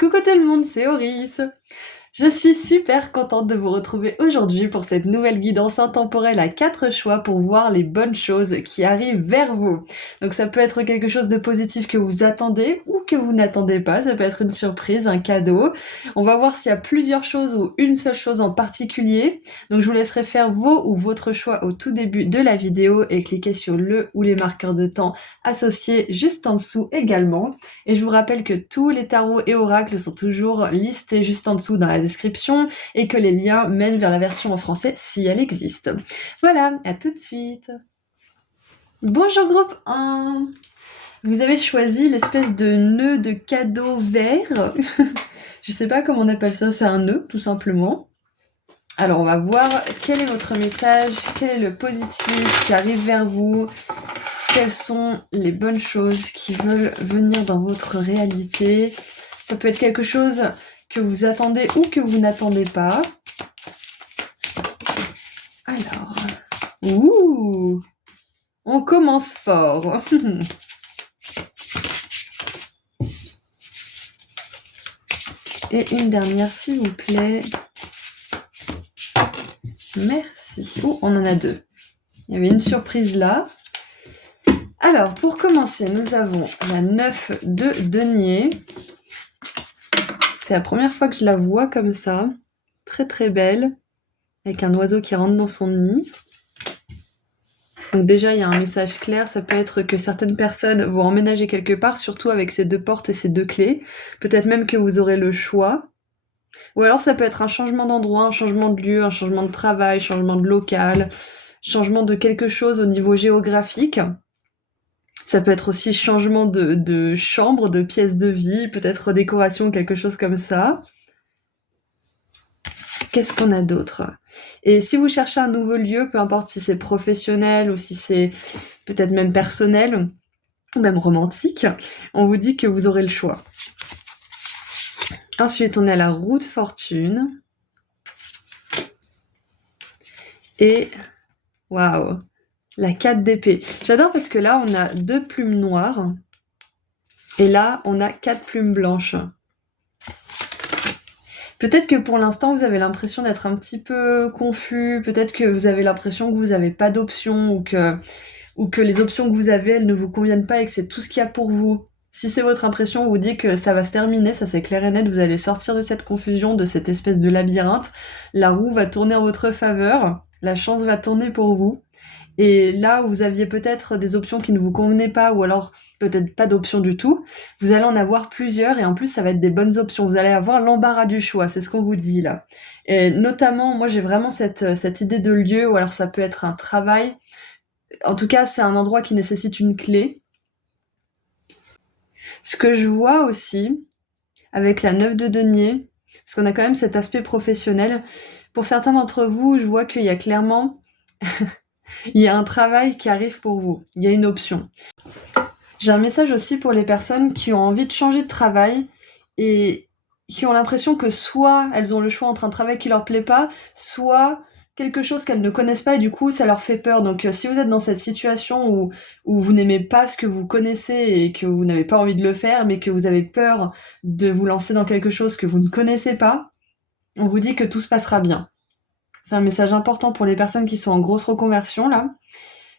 Coucou tout le monde, c'est Oris. Je suis super contente de vous retrouver aujourd'hui pour cette nouvelle guidance intemporelle à 4 choix pour voir les bonnes choses qui arrivent vers vous. Donc ça peut être quelque chose de positif que vous attendez ou que vous n'attendez pas, ça peut être une surprise, un cadeau. On va voir s'il y a plusieurs choses ou une seule chose en particulier. Donc je vous laisserai faire vos ou votre choix au tout début de la vidéo et cliquer sur le ou les marqueurs de temps associés juste en dessous également. Et je vous rappelle que tous les tarots et oracles sont toujours listés juste en dessous dans la description et que les liens mènent vers la version en français si elle existe. Voilà, à tout de suite. Bonjour groupe 1. Vous avez choisi l'espèce de nœud de cadeau vert. Je sais pas comment on appelle ça, c'est un nœud tout simplement. Alors on va voir quel est votre message, quel est le positif qui arrive vers vous, quelles sont les bonnes choses qui veulent venir dans votre réalité. Ça peut être quelque chose que vous attendez ou que vous n'attendez pas. Alors, on commence fort. Et une dernière, s'il vous plaît. Merci. Oh, on en a deux. Il y avait une surprise là. Alors, pour commencer, nous avons la 9 de denier. C'est la première fois que je la vois comme ça. Très très belle. Avec un oiseau qui rentre dans son nid. Donc déjà, il y a un message clair. Ça peut être que certaines personnes vont emménager quelque part, surtout avec ces 2 portes et ces 2 clés. Peut-être même que vous aurez le choix. Ou alors ça peut être un changement d'endroit, un changement de lieu, un changement de travail, changement de local, changement de quelque chose au niveau géographique. Ça peut être aussi changement de chambre, de pièce de vie, peut-être redécoration, quelque chose comme ça. Qu'est-ce qu'on a d'autre? Et si vous cherchez un nouveau lieu, peu importe si c'est professionnel ou si c'est peut-être même personnel, ou même romantique, on vous dit que vous aurez le choix. Ensuite, on a la roue de fortune. Et, waouh, la 4 d'épée. J'adore parce que là, on a 2 plumes noires. Et là, on a 4 plumes blanches. Peut-être que pour l'instant, vous avez l'impression d'être un petit peu confus. Peut-être que vous avez l'impression que vous n'avez pas d'options ou que les options que vous avez, elles ne vous conviennent pas et que c'est tout ce qu'il y a pour vous. Si c'est votre impression, on vous dit que ça va se terminer, ça c'est clair et net, vous allez sortir de cette confusion, de cette espèce de labyrinthe. La roue va tourner en votre faveur, la chance va tourner pour vous. Et là où vous aviez peut-être des options qui ne vous convenaient pas, ou alors peut-être pas d'options du tout, vous allez en avoir plusieurs, et en plus ça va être des bonnes options. Vous allez avoir l'embarras du choix, c'est ce qu'on vous dit là. Et notamment, moi j'ai vraiment cette idée de lieu, ou alors ça peut être un travail. En tout cas, c'est un endroit qui nécessite une clé. Ce que je vois aussi, avec la 9 de denier, parce qu'on a quand même cet aspect professionnel, pour certains d'entre vous, je vois qu'il y a clairement il y a un travail qui arrive pour vous, il y a une option. J'ai un message aussi pour les personnes qui ont envie de changer de travail et qui ont l'impression que soit elles ont le choix entre un travail qui leur plaît pas, soit quelque chose qu'elles ne connaissent pas et du coup ça leur fait peur. Donc si vous êtes dans cette situation où vous n'aimez pas ce que vous connaissez et que vous n'avez pas envie de le faire, mais que vous avez peur de vous lancer dans quelque chose que vous ne connaissez pas, on vous dit que tout se passera bien. C'est un message important pour les personnes qui sont en grosse reconversion là.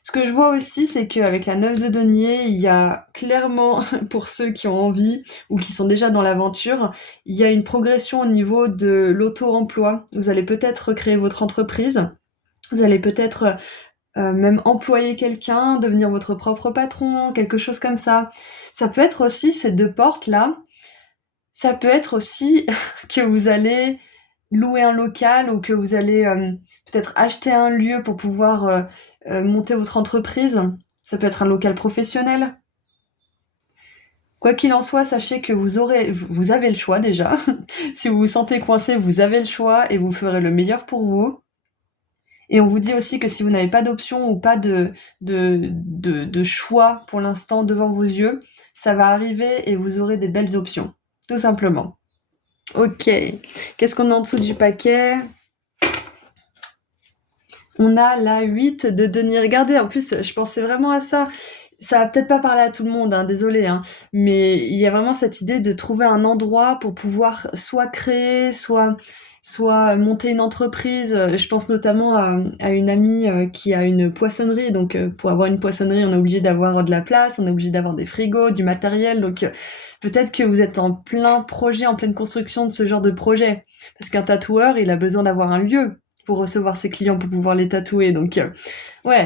Ce que je vois aussi, c'est qu'avec la 9 de denier, il y a clairement, pour ceux qui ont envie ou qui sont déjà dans l'aventure, il y a une progression au niveau de l'auto-emploi. Vous allez peut-être créer votre entreprise, vous allez peut-être même employer quelqu'un, devenir votre propre patron, quelque chose comme ça. Ça peut être aussi ces 2 portes-là. Ça peut être aussi que vous allez louer un local ou que vous allez peut-être acheter un lieu pour pouvoir monter votre entreprise. Ça peut être un local professionnel. Quoi qu'il en soit, sachez que vous avez le choix déjà. Si vous vous sentez coincé, vous avez le choix et vous ferez le meilleur pour vous. Et on vous dit aussi que si vous n'avez pas d'option ou pas de choix pour l'instant devant vos yeux, ça va arriver et vous aurez des belles options. Tout simplement. Ok, qu'est-ce qu'on a en dessous du paquet? On a la 8 de denier. Regardez, en plus, je pensais vraiment à ça. ça va peut-être pas parler à tout le monde, hein, désolée, hein, mais il y a vraiment cette idée de trouver un endroit pour pouvoir soit créer, soit monter une entreprise. Je pense notamment à une amie qui a une poissonnerie. Donc, pour avoir une poissonnerie, on est obligé d'avoir de la place, on est obligé d'avoir des frigos, du matériel. Donc, peut-être que vous êtes en plein projet, en pleine construction de ce genre de projet. Parce qu'un tatoueur, il a besoin d'avoir un lieu pour recevoir ses clients, pour pouvoir les tatouer. Donc, ouais,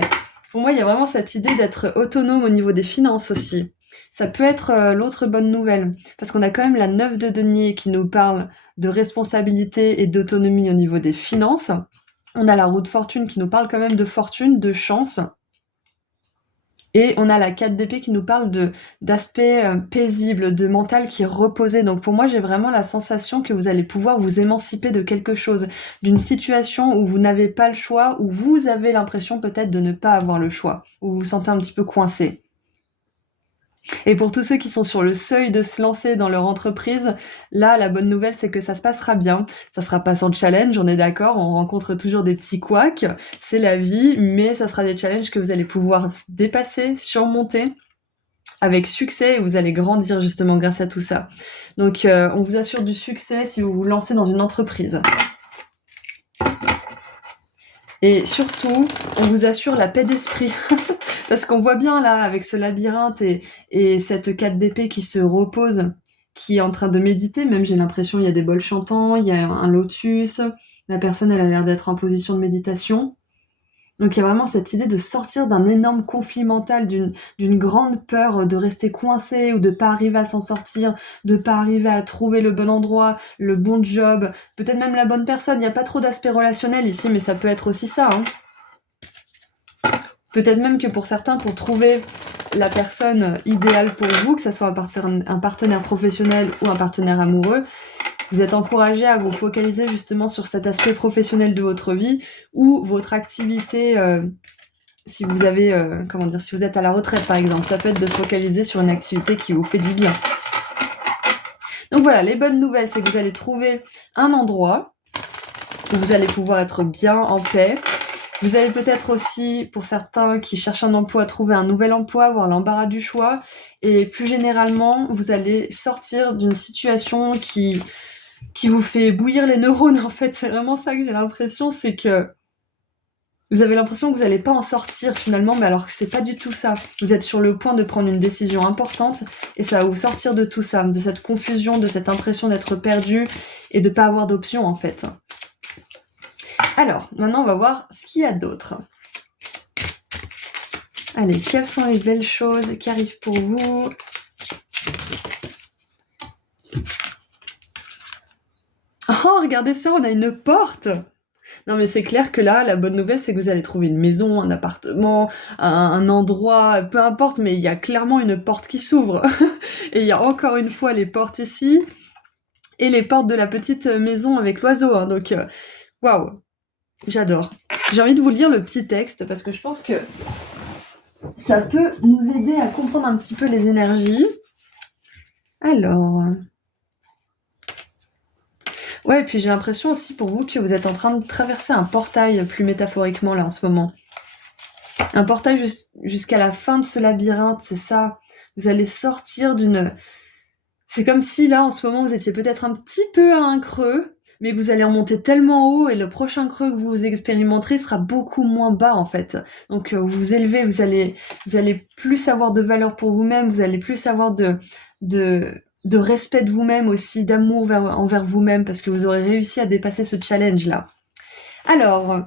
pour moi, il y a vraiment cette idée d'être autonome au niveau des finances aussi. Ça peut être l'autre bonne nouvelle, parce qu'on a quand même la 9 de denier qui nous parle de responsabilité et d'autonomie au niveau des finances. On a la roue de fortune qui nous parle quand même de fortune, de chance. Et on a la 4 d'épée qui nous parle d'aspect paisible, de mental qui est reposé. Donc pour moi, j'ai vraiment la sensation que vous allez pouvoir vous émanciper de quelque chose, d'une situation où vous n'avez pas le choix, où vous avez l'impression peut-être de ne pas avoir le choix, où vous vous sentez un petit peu coincé. Et pour tous ceux qui sont sur le seuil de se lancer dans leur entreprise, là, la bonne nouvelle, c'est que ça se passera bien. Ça sera pas sans challenge, on est d'accord, on rencontre toujours des petits couacs, c'est la vie, mais ça sera des challenges que vous allez pouvoir dépasser, surmonter avec succès et vous allez grandir justement grâce à tout ça. Donc, on vous assure du succès si vous vous lancez dans une entreprise. Et surtout, on vous assure la paix d'esprit. Parce qu'on voit bien là, avec ce labyrinthe et cette 4 d'épée qui se repose, qui est en train de méditer, même j'ai l'impression il y a des bols chantants, il y a un lotus, la personne elle a l'air d'être en position de méditation. Donc il y a vraiment cette idée de sortir d'un énorme conflit mental, d'une grande peur de rester coincé ou de pas arriver à s'en sortir, de pas arriver à trouver le bon endroit, le bon job, peut-être même la bonne personne. Il n'y a pas trop d'aspect relationnel ici, mais ça peut être aussi ça, hein. Peut-être même que pour certains, pour trouver la personne idéale pour vous, que ce soit un partenaire professionnel ou un partenaire amoureux, vous êtes encouragé à vous focaliser justement sur cet aspect professionnel de votre vie ou votre activité, si vous avez, si vous êtes à la retraite par exemple, ça peut être de se focaliser sur une activité qui vous fait du bien. Donc voilà, les bonnes nouvelles, c'est que vous allez trouver un endroit où vous allez pouvoir être bien en paix. Vous allez peut-être aussi, pour certains qui cherchent un emploi, trouver un nouvel emploi, avoir l'embarras du choix. Et plus généralement, vous allez sortir d'une situation qui vous fait bouillir les neurones, en fait. C'est vraiment ça que j'ai l'impression, c'est que vous avez l'impression que vous n'allez pas en sortir finalement, mais alors que c'est pas du tout ça. Vous êtes sur le point de prendre une décision importante et ça va vous sortir de tout ça, de cette confusion, de cette impression d'être perdu et de pas avoir d'option en fait. Alors, maintenant on va voir ce qu'il y a d'autre. Allez, quelles sont les belles choses qui arrivent pour vous ? Oh, regardez ça, on a une porte! Non mais c'est clair que là, la bonne nouvelle, c'est que vous allez trouver une maison, un appartement, un endroit, peu importe, mais il y a clairement une porte qui s'ouvre. Et il y a encore une fois les portes ici, et les portes de la petite maison avec l'oiseau, hein, donc waouh, j'adore. J'ai envie de vous lire le petit texte, parce que je pense que ça peut nous aider à comprendre un petit peu les énergies. Alors... Ouais, et puis j'ai l'impression aussi pour vous que vous êtes en train de traverser un portail, plus métaphoriquement là en ce moment. Un portail jusqu'à la fin de ce labyrinthe, c'est ça. Vous allez sortir d'une... C'est comme si là en ce moment vous étiez peut-être un petit peu à un creux, mais vous allez remonter tellement haut et le prochain creux que vous expérimenterez sera beaucoup moins bas en fait. Donc vous vous élevez, vous allez plus avoir de valeur pour vous-même, vous allez plus avoir de respect de vous-même aussi, d'amour envers vous-même, parce que vous aurez réussi à dépasser ce challenge-là. Alors,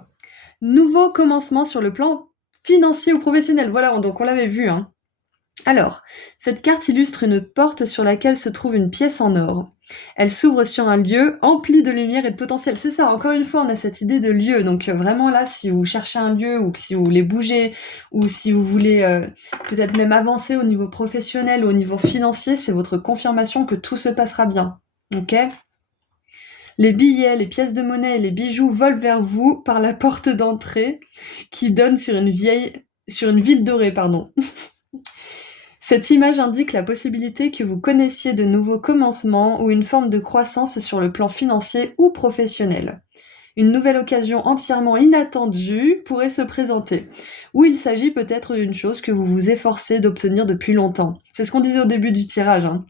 nouveau commencement sur le plan financier ou professionnel. Voilà, donc on l'avait vu, hein. Alors, cette carte illustre une porte sur laquelle se trouve une pièce en or. Elle s'ouvre sur un lieu empli de lumière et de potentiel. C'est ça, encore une fois, on a cette idée de lieu. Donc vraiment là, si vous cherchez un lieu ou si vous voulez bouger ou si vous voulez peut-être même avancer au niveau professionnel ou au niveau financier, c'est votre confirmation que tout se passera bien. Ok ? Les billets, les pièces de monnaie et les bijoux volent vers vous par la porte d'entrée qui donne sur une ville dorée, pardon. Cette image indique la possibilité que vous connaissiez de nouveaux commencements ou une forme de croissance sur le plan financier ou professionnel. une nouvelle occasion entièrement inattendue pourrait se présenter. Ou il s'agit peut-être d'une chose que vous vous efforcez d'obtenir depuis longtemps. C'est ce qu'on disait au début du tirage, hein.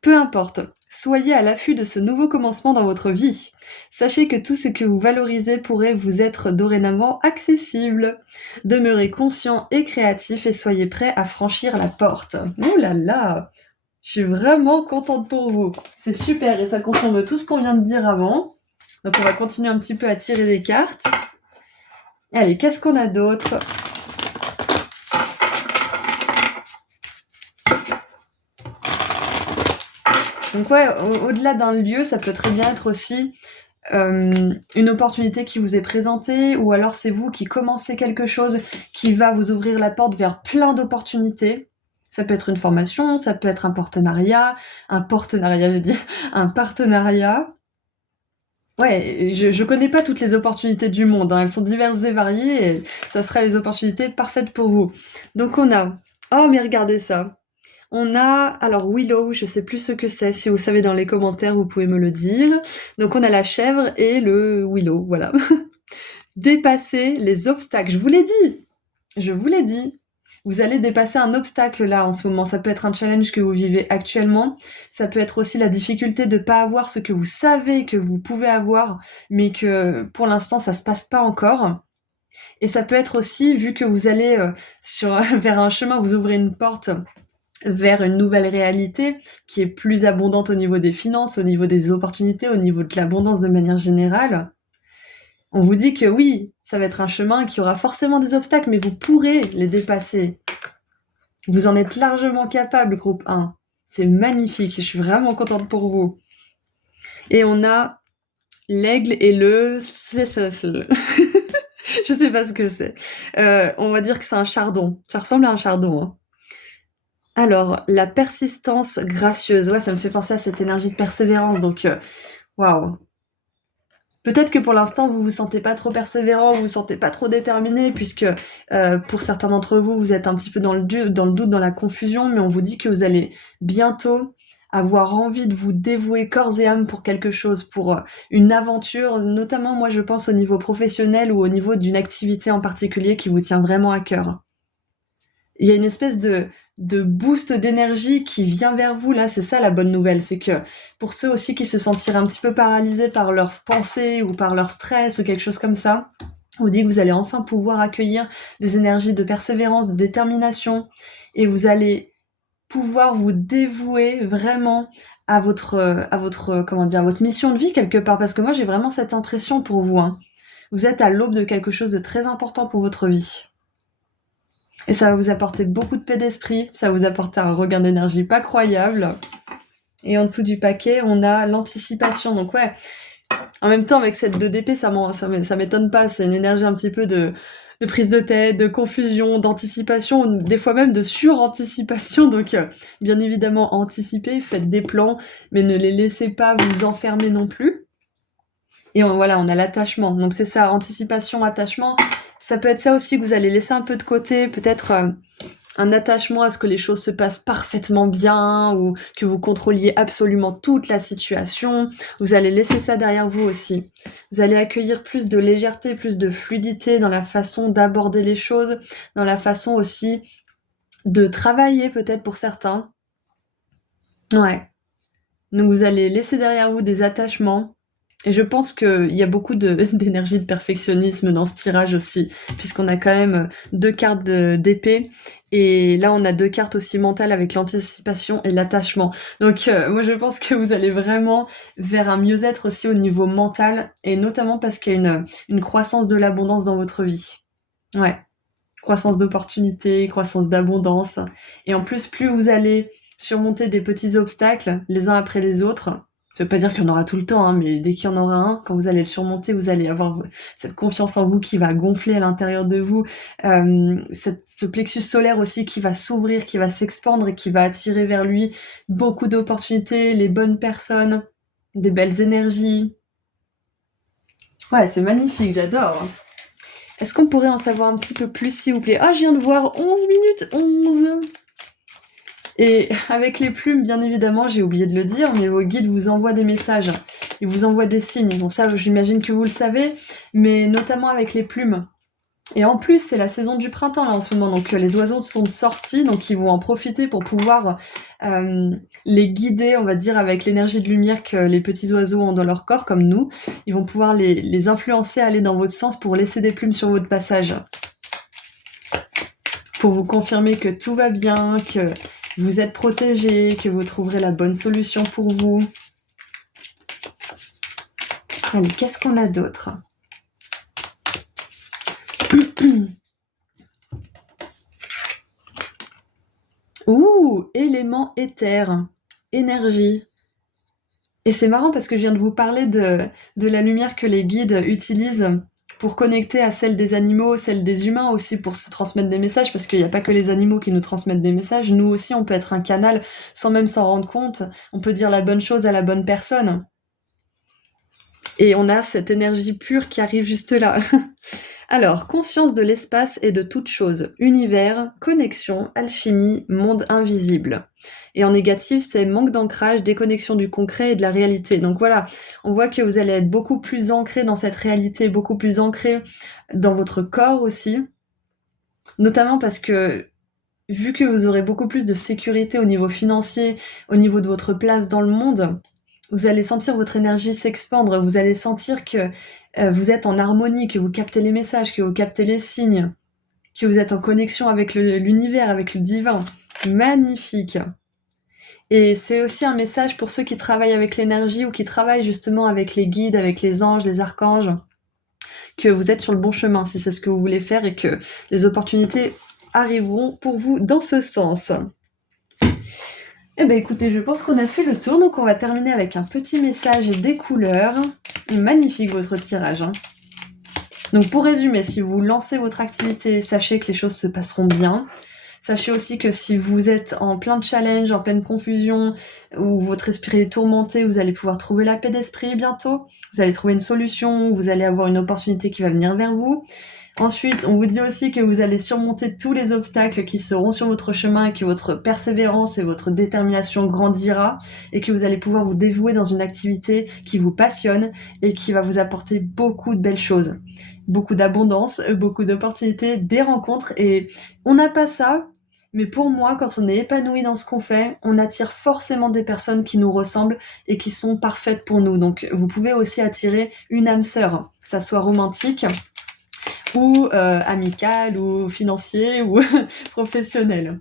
Peu importe, soyez à l'affût de ce nouveau commencement dans votre vie. Sachez que tout ce que vous valorisez pourrait vous être dorénavant accessible. Demeurez conscient et créatif et soyez prêt à franchir la porte. Oh là là! Je suis vraiment contente pour vous. C'est super et ça confirme tout ce qu'on vient de dire avant. Donc on va continuer un petit peu à tirer des cartes. Allez, qu'est-ce qu'on a d'autre ? Donc ouais, au-delà d'un lieu, ça peut très bien être aussi une opportunité qui vous est présentée, ou alors c'est vous qui commencez quelque chose qui va vous ouvrir la porte vers plein d'opportunités. Ça peut être une formation, ça peut être un partenariat, un partenariat. Ouais, je connais pas toutes les opportunités du monde, hein, elles sont diverses et variées, et ça sera les opportunités parfaites pour vous. Donc on a... Oh, mais regardez ça! On a, alors Willow, je sais plus ce que c'est, si vous savez dans les commentaires, vous pouvez me le dire. Donc on a la chèvre et le Willow, voilà. Dépasser les obstacles, je vous l'ai dit. Vous allez dépasser un obstacle là en ce moment, ça peut être un challenge que vous vivez actuellement, ça peut être aussi la difficulté de pas avoir ce que vous savez que vous pouvez avoir, mais que pour l'instant ça se passe pas encore. Et ça peut être aussi, vu que vous allez vers un chemin, vous ouvrez une porte vers une nouvelle réalité qui est plus abondante au niveau des finances, au niveau des opportunités, au niveau de l'abondance de manière générale. On vous dit que oui, ça va être un chemin qui aura forcément des obstacles, mais vous pourrez les dépasser. Vous en êtes largement capable, groupe 1. C'est magnifique, je suis vraiment contente pour vous. Et on a l'aigle et le... Je sais pas ce que c'est. On va dire que c'est un chardon. Ça ressemble à un chardon, hein. Alors, la persistance gracieuse. Ouais, ça me fait penser à cette énergie de persévérance, donc waouh. Peut-être que pour l'instant, vous vous sentez pas trop persévérant, vous vous sentez pas trop déterminé, puisque pour certains d'entre vous, vous êtes un petit peu dans le doute, dans la confusion, mais on vous dit que vous allez bientôt avoir envie de vous dévouer corps et âme pour quelque chose, pour une aventure, notamment moi je pense au niveau professionnel ou au niveau d'une activité en particulier qui vous tient vraiment à cœur. Il y a une espèce de boost d'énergie qui vient vers vous, là, c'est ça la bonne nouvelle, c'est que pour ceux aussi qui se sentiraient un petit peu paralysés par leurs pensées ou par leur stress ou quelque chose comme ça, on vous dit que vous allez enfin pouvoir accueillir des énergies de persévérance, de détermination, et vous allez pouvoir vous dévouer vraiment à votre mission de vie quelque part, parce que moi j'ai vraiment cette impression pour vous, hein. Vous êtes à l'aube de quelque chose de très important pour votre vie. Et ça va vous apporter beaucoup de paix d'esprit, ça va vous apporter un regain d'énergie pas croyable. Et en dessous du paquet, on a l'anticipation. Donc ouais, en même temps, avec cette 2 d'épée, ça m'étonne pas. C'est une énergie un petit peu de prise de tête, de confusion, d'anticipation, des fois même de suranticipation. Donc bien évidemment, anticipez, faites des plans, mais ne les laissez pas vous enfermer non plus. Et voilà, on a l'attachement. Donc c'est ça, anticipation, attachement. Ça peut être ça aussi que vous allez laisser un peu de côté, peut-être un attachement à ce que les choses se passent parfaitement bien, ou que vous contrôliez absolument toute la situation. Vous allez laisser ça derrière vous aussi. Vous allez accueillir plus de légèreté, plus de fluidité dans la façon d'aborder les choses, dans la façon aussi de travailler peut-être pour certains. Ouais. Donc vous allez laisser derrière vous des attachements. Et je pense qu'il y a beaucoup d'énergie de perfectionnisme dans ce tirage aussi, puisqu'on a quand même 2 cartes d'épée, et là on a 2 cartes aussi mentales avec l'anticipation et l'attachement. Donc moi je pense que vous allez vraiment vers un mieux-être aussi au niveau mental, et notamment parce qu'il y a une croissance de l'abondance dans votre vie. Ouais, croissance d'opportunités, croissance d'abondance. Et en plus, plus vous allez surmonter des petits obstacles les uns après les autres, ça veut pas dire qu'il y en aura tout le temps, hein, mais dès qu'il y en aura un, quand vous allez le surmonter, vous allez avoir cette confiance en vous qui va gonfler à l'intérieur de vous, ce plexus solaire aussi qui va s'ouvrir, qui va s'expandre et qui va attirer vers lui beaucoup d'opportunités, les bonnes personnes, des belles énergies. Ouais, c'est magnifique, j'adore. Est-ce qu'on pourrait en savoir un petit peu plus, s'il vous plaît? Ah, je viens de voir 11 minutes 11. Et avec les plumes, bien évidemment, j'ai oublié de le dire, mais vos guides vous envoient des messages, ils vous envoient des signes. Bon ça, j'imagine que vous le savez, mais notamment avec les plumes. Et en plus, c'est la saison du printemps là en ce moment, donc les oiseaux sont sortis, donc ils vont en profiter pour pouvoir les guider, on va dire, avec l'énergie de lumière que les petits oiseaux ont dans leur corps, comme nous. Ils vont pouvoir les influencer à aller dans votre sens pour laisser des plumes sur votre passage. Pour vous confirmer que tout va bien, que vous êtes protégé, que vous trouverez la bonne solution pour vous. Allez, qu'est-ce qu'on a d'autre ? Ouh, élément éther, énergie. Et c'est marrant parce que je viens de vous parler de la lumière que les guides utilisent pour connecter à celle des animaux, celle des humains aussi pour se transmettre des messages, parce qu'il n'y a pas que les animaux qui nous transmettent des messages, nous aussi on peut être un canal sans même s'en rendre compte, on peut dire la bonne chose à la bonne personne. Et on a cette énergie pure qui arrive juste là. Alors, conscience de l'espace et de toute chose, univers, connexion, alchimie, monde invisible. Et en négatif, c'est manque d'ancrage, déconnexion du concret et de la réalité. Donc voilà, on voit que vous allez être beaucoup plus ancré dans cette réalité, beaucoup plus ancré dans votre corps aussi. Notamment parce que, vu que vous aurez beaucoup plus de sécurité au niveau financier, au niveau de votre place dans le monde, vous allez sentir votre énergie s'expandre, vous allez sentir que vous êtes en harmonie, que vous captez les messages, que vous captez les signes, que vous êtes en connexion avec l'univers, avec le divin. Magnifique. Et c'est aussi un message pour ceux qui travaillent avec l'énergie ou qui travaillent justement avec les guides, avec les anges, les archanges, que vous êtes sur le bon chemin si c'est ce que vous voulez faire et que les opportunités arriveront pour vous dans ce sens. Eh bien écoutez, je pense qu'on a fait le tour, donc on va terminer avec un petit message des couleurs. Magnifique votre tirage. Donc pour résumer, si vous lancez votre activité, sachez que les choses se passeront bien. Sachez aussi que si vous êtes en plein challenge, en pleine confusion, ou votre esprit est tourmenté, vous allez pouvoir trouver la paix d'esprit bientôt. Vous allez trouver une solution, vous allez avoir une opportunité qui va venir vers vous. Ensuite, on vous dit aussi que vous allez surmonter tous les obstacles qui seront sur votre chemin et que votre persévérance et votre détermination grandira et que vous allez pouvoir vous dévouer dans une activité qui vous passionne et qui va vous apporter beaucoup de belles choses. Beaucoup d'abondance, beaucoup d'opportunités, des rencontres et on n'a pas ça, mais pour moi, quand on est épanoui dans ce qu'on fait, on attire forcément des personnes qui nous ressemblent et qui sont parfaites pour nous. Donc vous pouvez aussi attirer une âme sœur, que ça soit romantique, ou amical, ou financier, ou professionnel.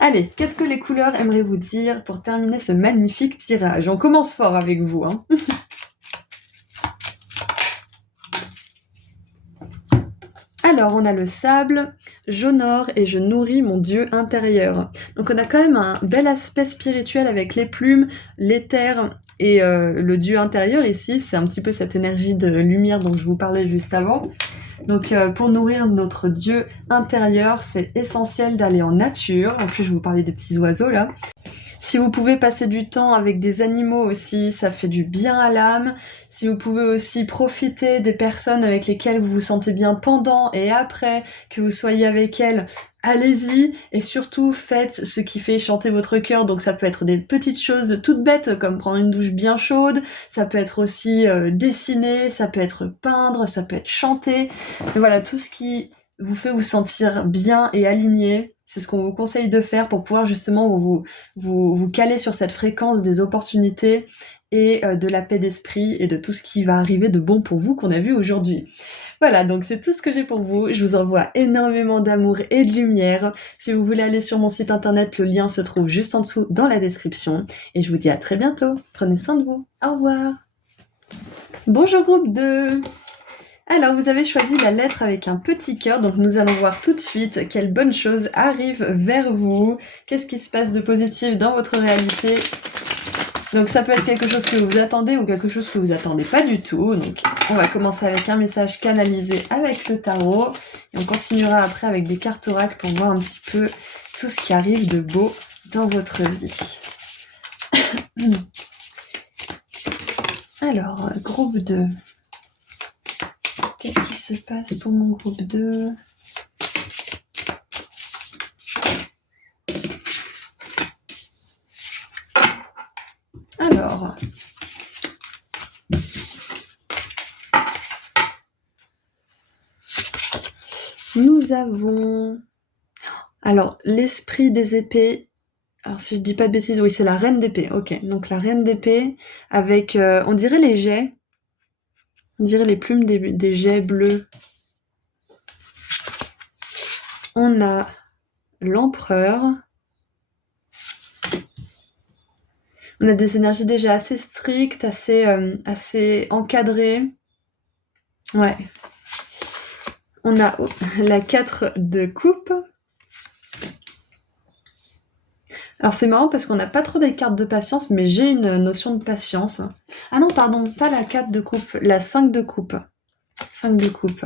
Allez, qu'est-ce que les couleurs aimeraient vous dire pour terminer ce magnifique tirage ? On commence fort avec vous, hein. Alors, on a le sable, j'honore et je nourris mon Dieu intérieur. Donc on a quand même un bel aspect spirituel avec les plumes, l'éther et le Dieu intérieur ici. C'est un petit peu cette énergie de lumière dont je vous parlais juste avant. Donc pour nourrir notre Dieu intérieur, c'est essentiel d'aller en nature. En plus, je vous parlais des petits oiseaux là. Si vous pouvez passer du temps avec des animaux aussi, ça fait du bien à l'âme. Si vous pouvez aussi profiter des personnes avec lesquelles vous vous sentez bien pendant et après que vous soyez avec elles, allez-y et surtout faites ce qui fait chanter votre cœur. Donc ça peut être des petites choses toutes bêtes comme prendre une douche bien chaude, ça peut être aussi dessiner, ça peut être peindre, ça peut être chanter. Et voilà, tout ce qui vous fait vous sentir bien et aligné, c'est ce qu'on vous conseille de faire pour pouvoir justement vous caler sur cette fréquence des opportunités et de la paix d'esprit et de tout ce qui va arriver de bon pour vous qu'on a vu aujourd'hui. Voilà, donc c'est tout ce que j'ai pour vous. Je vous envoie énormément d'amour et de lumière. Si vous voulez aller sur mon site internet, le lien se trouve juste en dessous dans la description. Et je vous dis à très bientôt. Prenez soin de vous. Au revoir. Bonjour groupe 2. Alors, vous avez choisi la lettre avec un petit cœur, donc nous allons voir tout de suite quelle bonne chose arrive vers vous. Qu'est-ce qui se passe de positif dans votre réalité ? Donc ça peut être quelque chose que vous attendez ou quelque chose que vous attendez pas du tout. Donc on va commencer avec un message canalisé avec le tarot. Et on continuera après avec des cartes oracles pour voir un petit peu tout ce qui arrive de beau dans votre vie. Alors, groupe 2. Qu'est-ce qui se passe pour mon groupe 2 ? Nous avons alors l'esprit des épées. Alors si je dis pas de bêtises, oui, c'est la reine d'épée. OK, donc la reine d'épée avec, on dirait les jets, on dirait les plumes des jets bleus. On a l'empereur. On a des énergies déjà assez strictes, assez encadrées. Ouais. On a la 4 de coupe. Alors c'est marrant parce qu'on n'a pas trop des cartes de patience, mais j'ai une notion de patience. Ah non, pardon, pas la 4 de coupe, la 5 de coupe. 5 de coupe.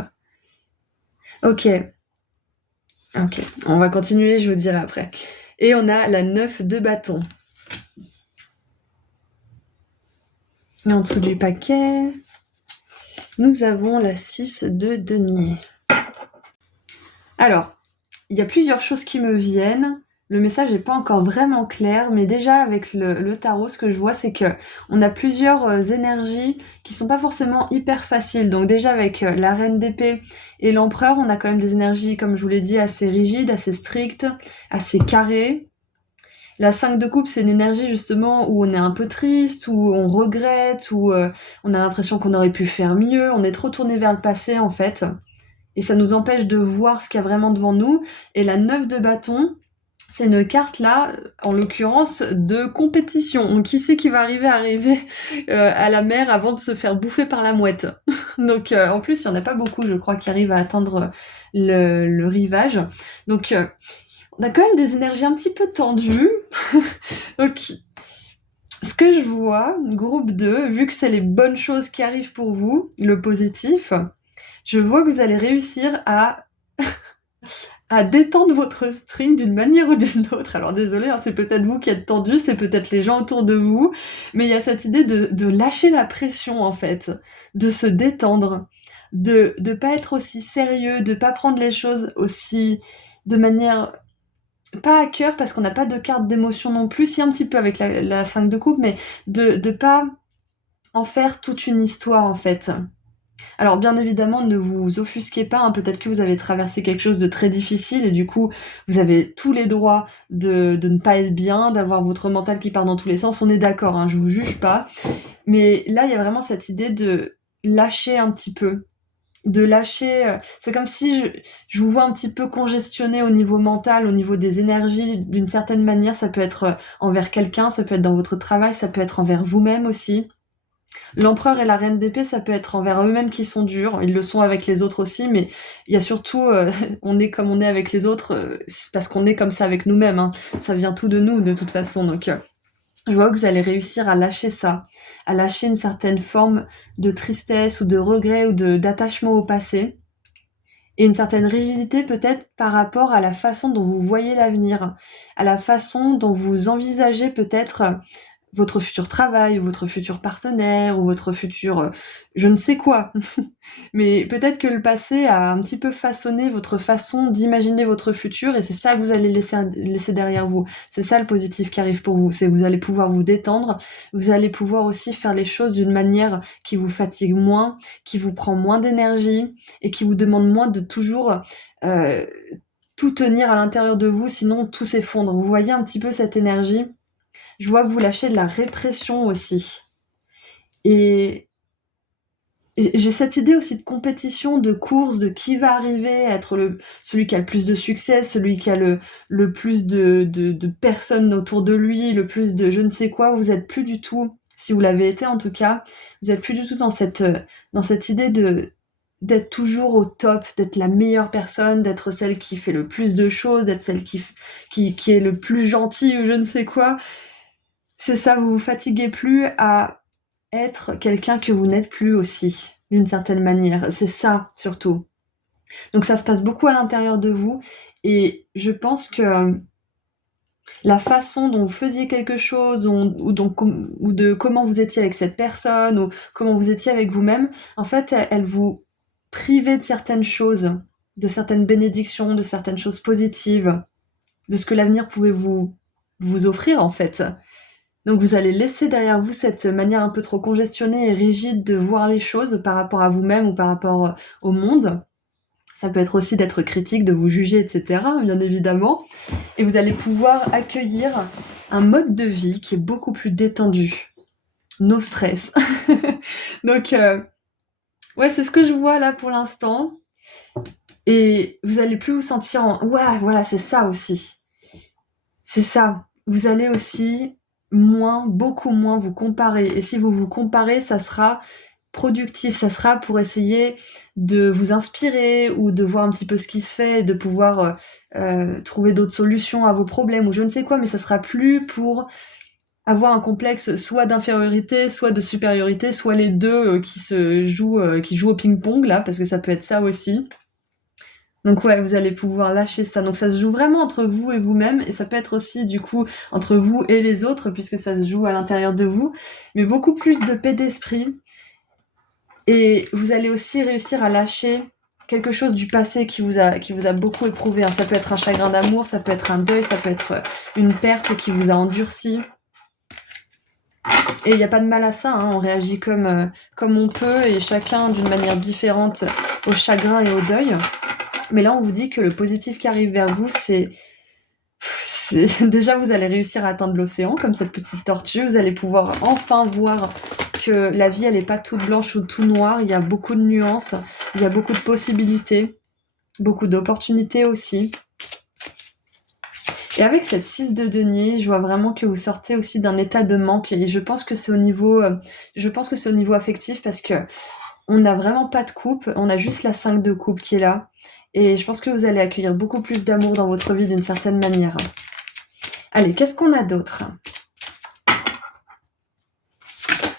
Ok. Ok, on va continuer, je vous dirai après. Et on a la 9 de bâton. Et en dessous du paquet, nous avons la 6 de denier. Alors, il y a plusieurs choses qui me viennent. Le message n'est pas encore vraiment clair, mais déjà avec le tarot, ce que je vois, c'est que on a plusieurs énergies qui sont pas forcément hyper faciles. Donc déjà avec la reine d'épée et l'empereur, on a quand même des énergies, comme je vous l'ai dit, assez rigides, assez strictes, assez carrées. La 5 de coupe, c'est une énergie justement où on est un peu triste, où on regrette, où on a l'impression qu'on aurait pu faire mieux, on est trop tourné vers le passé en fait. Et ça nous empêche de voir ce qu'il y a vraiment devant nous. Et la 9 de bâton, c'est une carte là, en l'occurrence, de compétition. Donc qui c'est qui va arriver à la mer avant de se faire bouffer par la mouette. Donc en plus, il n'y en a pas beaucoup, je crois, qui arrivent à atteindre le rivage. Donc on a quand même des énergies un petit peu tendues. Donc ce que je vois, groupe 2, vu que c'est les bonnes choses qui arrivent pour vous, le positif, je vois que vous allez réussir à détendre votre string d'une manière ou d'une autre. Alors désolé, hein, c'est peut-être vous qui êtes tendu, c'est peut-être les gens autour de vous, mais il y a cette idée de lâcher la pression en fait, de se détendre, de pas être aussi sérieux, de pas prendre les choses aussi de manière pas à cœur parce qu'on n'a pas de carte d'émotion non plus, si un petit peu avec la 5 de coupe, mais de pas en faire toute une histoire en fait. Alors bien évidemment, ne vous offusquez pas, hein, peut-être que vous avez traversé quelque chose de très difficile et du coup, vous avez tous les droits de ne pas être bien, d'avoir votre mental qui part dans tous les sens, on est d'accord, hein, je vous juge pas. Mais là, il y a vraiment cette idée de lâcher un petit peu, de lâcher, c'est comme si je vous vois un petit peu congestionné au niveau mental, au niveau des énergies, d'une certaine manière, ça peut être envers quelqu'un, ça peut être dans votre travail, ça peut être envers vous-même aussi. L'empereur et la reine d'épée, ça peut être envers eux-mêmes qui sont durs, ils le sont avec les autres aussi, mais il y a surtout, on est comme on est avec les autres, c'est parce qu'on est comme ça avec nous-mêmes, hein. Ça vient tout de nous, de toute façon, donc je vois que vous allez réussir à lâcher ça, à lâcher une certaine forme de tristesse ou de regret ou d'attachement au passé et une certaine rigidité peut-être par rapport à la façon dont vous voyez l'avenir, à la façon dont vous envisagez peut-être votre futur travail, ou votre futur partenaire, ou votre futur je ne sais quoi. Mais peut-être que le passé a un petit peu façonné votre façon d'imaginer votre futur et c'est ça que vous allez laisser derrière vous. C'est ça le positif qui arrive pour vous, c'est que vous allez pouvoir vous détendre, vous allez pouvoir aussi faire les choses d'une manière qui vous fatigue moins, qui vous prend moins d'énergie et qui vous demande moins de toujours tout tenir à l'intérieur de vous, sinon tout s'effondre. Vous voyez un petit peu cette énergie? Je vois que vous lâchez de la répression aussi. Et j'ai cette idée aussi de compétition, de course, de qui va arriver à être celui qui a le plus de succès, celui qui a le plus de personnes autour de lui, le plus de je ne sais quoi. Vous êtes plus du tout, si vous l'avez été en tout cas, vous êtes plus du tout dans cette idée d'être toujours au top, d'être la meilleure personne, d'être celle qui fait le plus de choses, d'être celle qui est le plus gentille ou je ne sais quoi. C'est ça, vous vous fatiguez plus à être quelqu'un que vous n'êtes plus aussi, d'une certaine manière. C'est ça, surtout. Donc ça se passe beaucoup à l'intérieur de vous et je pense que la façon dont vous faisiez quelque chose ou de comment vous étiez avec cette personne ou comment vous étiez avec vous-même, en fait, elle vous privait de certaines choses, de certaines bénédictions, de certaines choses positives, de ce que l'avenir pouvait vous offrir, en fait. Donc vous allez laisser derrière vous cette manière un peu trop congestionnée et rigide de voir les choses par rapport à vous-même ou par rapport au monde. Ça peut être aussi d'être critique, de vous juger, etc., bien évidemment. Et vous allez pouvoir accueillir un mode de vie qui est beaucoup plus détendu. No stress. Donc, ouais, c'est ce que je vois là pour l'instant. Et vous allez plus vous sentir en... Ouais, voilà, c'est ça aussi. C'est ça. Vous allez aussi beaucoup moins vous comparer. Et si vous vous comparez, ça sera productif, ça sera pour essayer de vous inspirer ou de voir un petit peu ce qui se fait et de pouvoir trouver d'autres solutions à vos problèmes ou je ne sais quoi, mais ça sera plus pour avoir un complexe soit d'infériorité, soit de supériorité, soit les deux qui jouent au ping-pong là, parce que ça peut être ça aussi. Donc ouais, vous allez pouvoir lâcher ça. Donc ça se joue vraiment entre vous et vous-même, et ça peut être aussi du coup entre vous et les autres, puisque ça se joue à l'intérieur de vous, mais beaucoup plus de paix d'esprit. Et vous allez aussi réussir à lâcher quelque chose du passé qui vous a beaucoup éprouvé. Ça peut être un chagrin d'amour, ça peut être un deuil, ça peut être une perte qui vous a endurci. Et il n'y a pas de mal à ça, hein. On réagit comme on peut, et chacun d'une manière différente au chagrin et au deuil. Mais là, on vous dit que le positif qui arrive vers vous, c'est déjà, vous allez réussir à atteindre l'océan, comme cette petite tortue. Vous allez pouvoir enfin voir que la vie, elle n'est pas toute blanche ou tout noir. Il y a beaucoup de nuances, il y a beaucoup de possibilités, beaucoup d'opportunités aussi. Et avec cette 6 de denier, je vois vraiment que vous sortez aussi d'un état de manque. Et je pense que c'est au niveau affectif, parce que on n'a vraiment pas de coupe, on a juste la 5 de coupe qui est là. Et je pense que vous allez accueillir beaucoup plus d'amour dans votre vie d'une certaine manière. Allez, qu'est-ce qu'on a d'autre?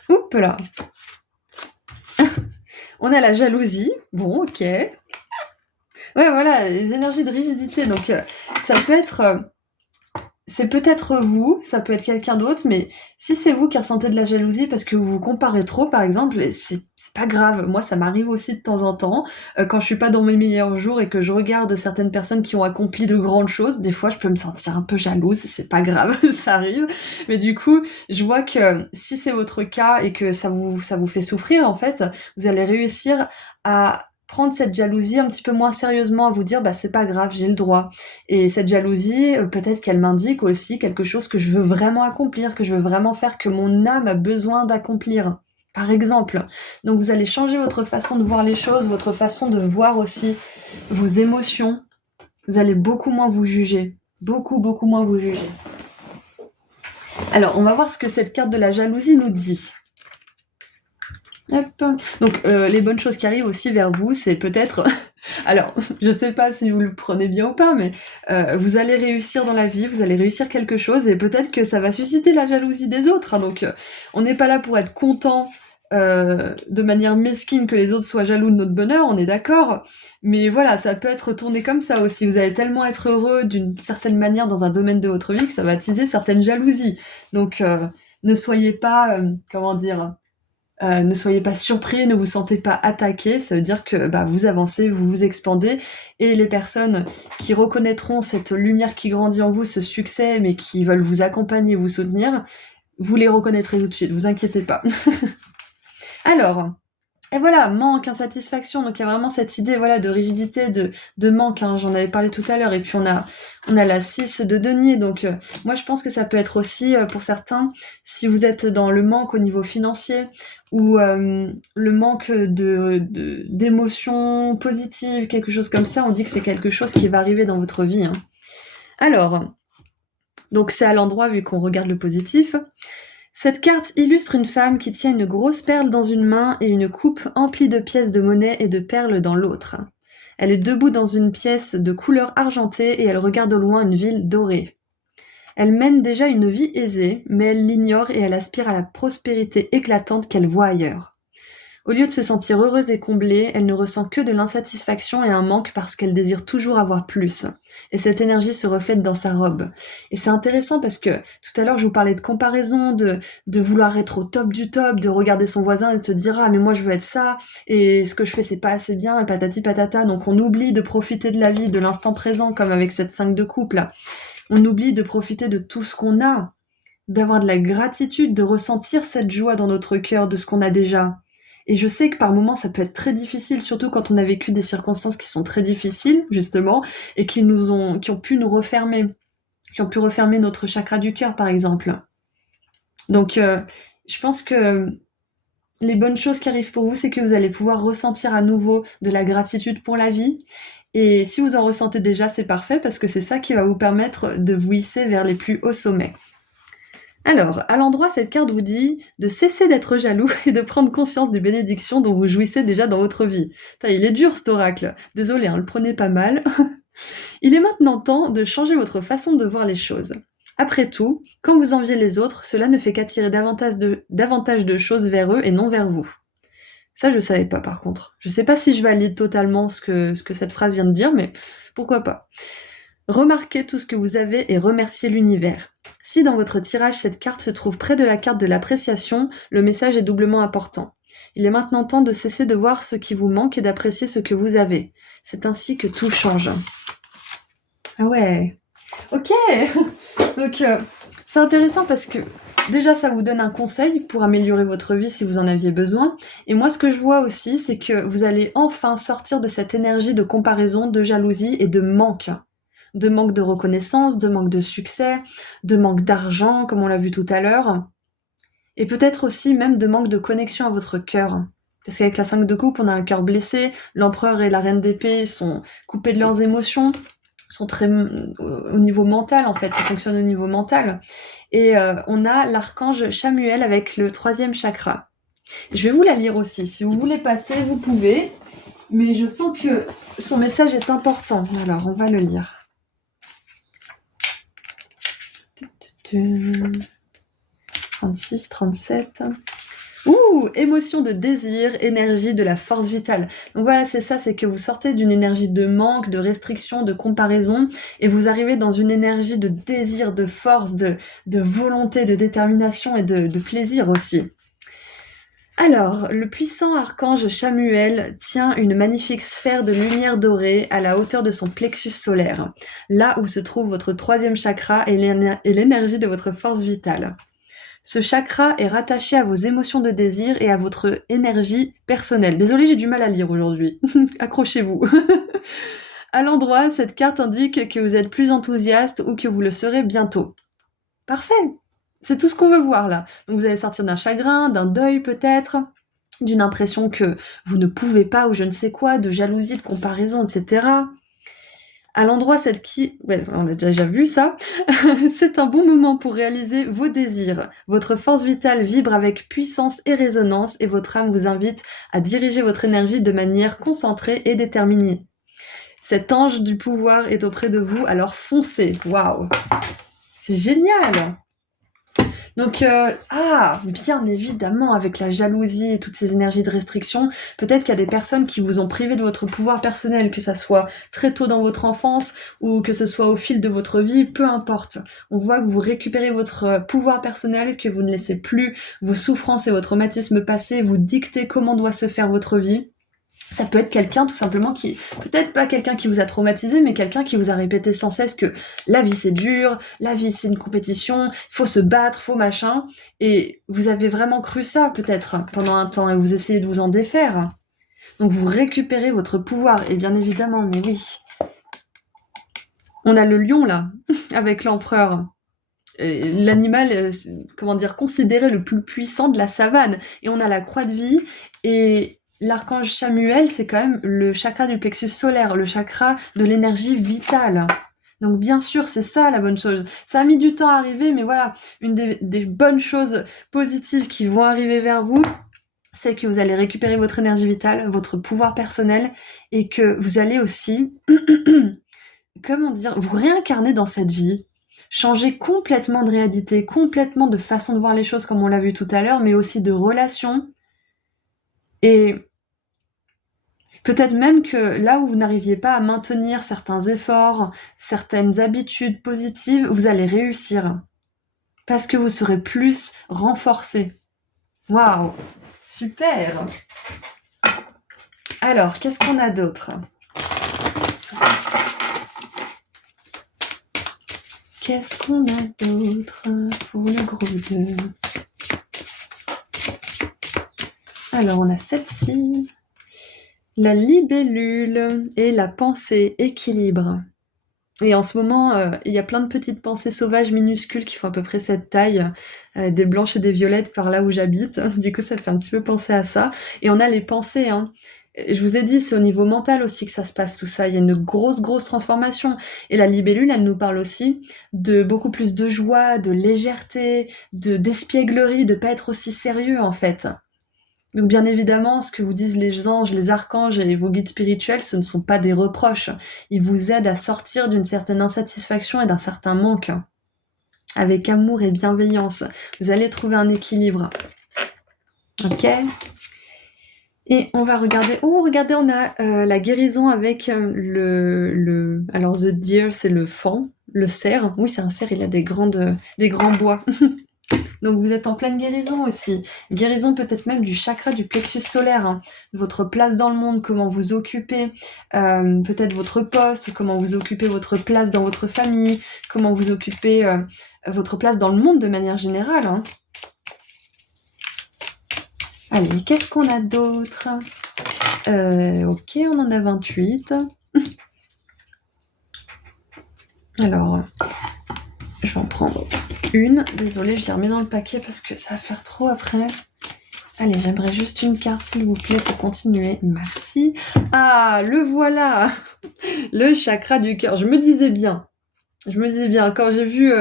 Oups là. On a la jalousie. Bon, ok. Ouais, voilà, les énergies de rigidité. Donc, ça peut être... c'est peut-être vous, ça peut être quelqu'un d'autre, mais si c'est vous qui ressentez de la jalousie parce que vous vous comparez trop, par exemple, c'est pas grave. Moi, ça m'arrive aussi de temps en temps, quand je suis pas dans mes meilleurs jours et que je regarde certaines personnes qui ont accompli de grandes choses, des fois, je peux me sentir un peu jalouse, c'est pas grave, ça arrive. Mais du coup, je vois que si c'est votre cas et que ça vous fait souffrir, en fait, vous allez réussir à prendre cette jalousie un petit peu moins sérieusement, à vous dire, bah, c'est pas grave, j'ai le droit. Et cette jalousie, peut-être qu'elle m'indique aussi quelque chose que je veux vraiment accomplir, que je veux vraiment faire, que mon âme a besoin d'accomplir, par exemple. Donc vous allez changer votre façon de voir les choses, votre façon de voir aussi vos émotions. Vous allez beaucoup moins vous juger. Beaucoup, beaucoup moins vous juger. Alors, on va voir ce que cette carte de la jalousie nous dit. Hop. Donc, les bonnes choses qui arrivent aussi vers vous, c'est peut-être... Alors, je sais pas si vous le prenez bien ou pas, mais vous allez réussir dans la vie, vous allez réussir quelque chose, et peut-être que ça va susciter la jalousie des autres, hein. Donc, on n'est pas là pour être content de manière mesquine que les autres soient jaloux de notre bonheur, on est d'accord, mais voilà, ça peut être tourné comme ça aussi. Vous allez tellement être heureux d'une certaine manière dans un domaine de votre vie que ça va attiser certaines jalousies. Donc, ne soyez pas, ne soyez pas surpris, ne vous sentez pas attaqué, ça veut dire que vous avancez, vous vous expandez, et les personnes qui reconnaîtront cette lumière qui grandit en vous, ce succès, mais qui veulent vous accompagner, vous soutenir, vous les reconnaîtrez tout de suite, vous inquiétez pas. Alors, et voilà, manque, insatisfaction, donc il y a vraiment cette idée de rigidité, de manque, hein, j'en avais parlé tout à l'heure, et puis on a la 6 de denier, donc moi je pense que ça peut être aussi, pour certains, si vous êtes dans le manque au niveau financier, ou le manque d'émotions positives, quelque chose comme ça, on dit que c'est quelque chose qui va arriver dans votre vie, hein. Alors, donc c'est à l'endroit vu qu'on regarde le positif. Cette carte illustre une femme qui tient une grosse perle dans une main et une coupe emplie de pièces de monnaie et de perles dans l'autre. Elle est debout dans une pièce de couleur argentée et elle regarde au loin une ville dorée. Elle mène déjà une vie aisée, mais elle l'ignore et elle aspire à la prospérité éclatante qu'elle voit ailleurs. Au lieu de se sentir heureuse et comblée, elle ne ressent que de l'insatisfaction et un manque parce qu'elle désire toujours avoir plus. Et cette énergie se reflète dans sa robe. Et c'est intéressant parce que tout à l'heure, je vous parlais de comparaison, de vouloir être au top du top, de regarder son voisin et de se dire « Ah, mais moi, je veux être ça, et ce que je fais, c'est pas assez bien, et patati patata. » Donc, on oublie de profiter de la vie, de l'instant présent, comme avec cette 5 de coupe, là. On oublie de profiter de tout ce qu'on a, d'avoir de la gratitude, de ressentir cette joie dans notre cœur de ce qu'on a déjà. Et je sais que par moments, ça peut être très difficile, surtout quand on a vécu des circonstances qui sont très difficiles, justement, et qui ont pu nous refermer, qui ont pu refermer notre chakra du cœur, par exemple. Donc, je pense que les bonnes choses qui arrivent pour vous, c'est que vous allez pouvoir ressentir à nouveau de la gratitude pour la vie. Et si vous en ressentez déjà, c'est parfait parce que c'est ça qui va vous permettre de vous hisser vers les plus hauts sommets. Alors, à l'endroit, cette carte vous dit de cesser d'être jaloux et de prendre conscience des bénédictions dont vous jouissez déjà dans votre vie. Putain, il est dur cet oracle. Désolé, le prenez pas mal. Il est maintenant temps de changer votre façon de voir les choses. Après tout, quand vous enviez les autres, cela ne fait qu'attirer davantage de choses vers eux et non vers vous. Ça, je savais pas par contre. Je sais pas si je valide totalement ce que cette phrase vient de dire, mais pourquoi pas. Remarquez tout ce que vous avez et remerciez l'univers. Si dans votre tirage cette carte se trouve près de la carte de l'appréciation, le message est doublement important. Il est maintenant temps de cesser de voir ce qui vous manque et d'apprécier ce que vous avez. C'est ainsi que tout change. Ah ouais, ok. Donc c'est intéressant parce que déjà ça vous donne un conseil pour améliorer votre vie si vous en aviez besoin. Et moi ce que je vois aussi c'est que vous allez enfin sortir de cette énergie de comparaison, de jalousie et de manque. De manque de reconnaissance, de manque de succès, de manque d'argent comme on l'a vu tout à l'heure. Et peut-être aussi même de manque de connexion à votre cœur. Parce qu'avec la 5 de coupe, on a un cœur blessé, l'empereur et la reine d'épée sont coupés de leurs émotions, sont très au niveau mental en fait, ils fonctionnent au niveau mental. Et on a l'archange Chamuel avec le 3e chakra. Je vais vous la lire aussi, si vous voulez passer, vous pouvez, mais je sens que son message est important. Alors, on va le lire. 36, 37... Ouh, émotion de désir, énergie de la force vitale. Donc voilà, c'est ça, c'est que vous sortez d'une énergie de manque, de restriction, de comparaison, et vous arrivez dans une énergie de désir, de force, de volonté, de détermination et de plaisir aussi. Alors, le puissant archange Chamuel tient une magnifique sphère de lumière dorée à la hauteur de son plexus solaire, là où se trouve votre 3e chakra et l'énergie de votre force vitale. Ce chakra est rattaché à vos émotions de désir et à votre énergie personnelle. Désolée, j'ai du mal à lire aujourd'hui. Accrochez-vous. À l'endroit, cette carte indique que vous êtes plus enthousiaste ou que vous le serez bientôt. Parfait. C'est tout ce qu'on veut voir là. Donc vous allez sortir d'un chagrin, d'un deuil peut-être, d'une impression que vous ne pouvez pas ou je ne sais quoi, de jalousie, de comparaison, etc. À l'endroit, ouais, on a déjà vu ça, c'est un bon moment pour réaliser vos désirs. Votre force vitale vibre avec puissance et résonance et votre âme vous invite à diriger votre énergie de manière concentrée et déterminée. Cet ange du pouvoir est auprès de vous, alors foncez. Waouh, c'est génial! Donc, bien évidemment, avec la jalousie et toutes ces énergies de restriction, peut-être qu'il y a des personnes qui vous ont privé de votre pouvoir personnel, que ça soit très tôt dans votre enfance ou que ce soit au fil de votre vie, peu importe. On voit que vous récupérez votre pouvoir personnel, que vous ne laissez plus vos souffrances et vos traumatismes passés vous dicter comment doit se faire votre vie. Ça peut être quelqu'un tout simplement qui, peut-être pas quelqu'un qui vous a traumatisé, mais quelqu'un qui vous a répété sans cesse que la vie c'est dur, la vie c'est une compétition, il faut se battre, faut machin. Et vous avez vraiment cru ça peut-être pendant un temps et vous essayez de vous en défaire. Donc vous récupérez votre pouvoir, et bien évidemment, mais oui. On a le lion là, avec l'empereur. L'animal, considéré le plus puissant de la savane. Et on a la croix de vie et l'archange Chamuel, c'est quand même le chakra du plexus solaire, le chakra de l'énergie vitale. Donc bien sûr, c'est ça la bonne chose. Ça a mis du temps à arriver, mais voilà, une des bonnes choses positives qui vont arriver vers vous, c'est que vous allez récupérer votre énergie vitale, votre pouvoir personnel, et que vous allez aussi, vous réincarner dans cette vie, changer complètement de réalité, complètement de façon de voir les choses comme on l'a vu tout à l'heure, mais aussi de relations. Et peut-être même que là où vous n'arriviez pas à maintenir certains efforts, certaines habitudes positives, vous allez réussir. Parce que vous serez plus renforcé. Waouh, super! Alors, qu'est-ce qu'on a d'autre? Qu'est-ce qu'on a d'autre pour le groupe 2? Alors, on a celle-ci. La libellule et la pensée équilibre. Et en ce moment, il y a plein de petites pensées sauvages minuscules qui font à peu près cette taille, des blanches et des violettes par là où j'habite. Du coup, ça fait un petit peu penser à ça. Et on a les pensées, hein. Je vous ai dit, c'est au niveau mental aussi que ça se passe tout ça. Il y a une grosse, grosse transformation. Et la libellule, elle nous parle aussi de beaucoup plus de joie, de légèreté, d'espièglerie, de pas être aussi sérieux en fait. Donc bien évidemment, ce que vous disent les anges, les archanges et vos guides spirituels, ce ne sont pas des reproches. Ils vous aident à sortir d'une certaine insatisfaction et d'un certain manque. Avec amour et bienveillance, vous allez trouver un équilibre. Ok ? Et on va regarder... Oh, regardez, on a la guérison avec Alors, the deer, c'est le faon, le cerf. Oui, c'est un cerf, il a des grands bois. Donc vous êtes en pleine guérison aussi. Guérison peut-être même du chakra du plexus solaire, hein. Votre place dans le monde, comment vous occupez, peut-être votre poste, comment vous occupez votre place dans votre famille, comment vous occupez votre place dans le monde de manière générale, hein. Allez, qu'est-ce qu'on a d'autre ? Ok, on en a 28. Alors, je vais en prendre une. Désolée, je les remets dans le paquet parce que ça va faire trop après. Allez, j'aimerais juste une carte, s'il vous plaît, pour continuer. Merci. Ah, le voilà. Le chakra du cœur. Je me disais bien, quand j'ai vu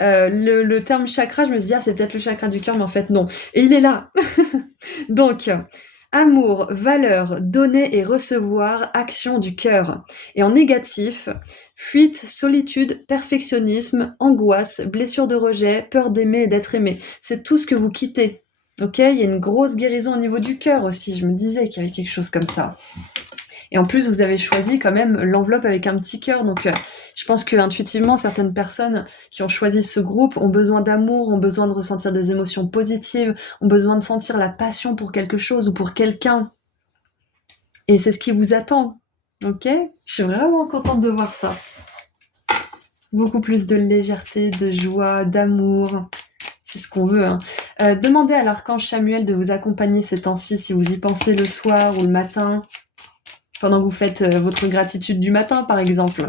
le terme chakra, je me suis dit, ah, c'est peut-être le chakra du cœur, mais en fait, non. Et il est là. Donc, amour, valeur, donner et recevoir, action du cœur. Et en négatif, fuite, solitude, perfectionnisme, angoisse, blessure de rejet, peur d'aimer et d'être aimé. C'est tout ce que vous quittez. Ok, il y a une grosse guérison au niveau du cœur aussi. Je me disais qu'il y avait quelque chose comme ça. Et en plus, vous avez choisi quand même l'enveloppe avec un petit cœur. Donc, je pense que intuitivement, certaines personnes qui ont choisi ce groupe ont besoin d'amour, ont besoin de ressentir des émotions positives, ont besoin de sentir la passion pour quelque chose ou pour quelqu'un. Et c'est ce qui vous attend. Ok ? Je suis vraiment contente de voir ça. Beaucoup plus de légèreté, de joie, d'amour. C'est ce qu'on veut, hein. Demandez à l'archange Chamuel de vous accompagner ces temps-ci, si vous y pensez le soir ou le matin, pendant que vous faites votre gratitude du matin, par exemple.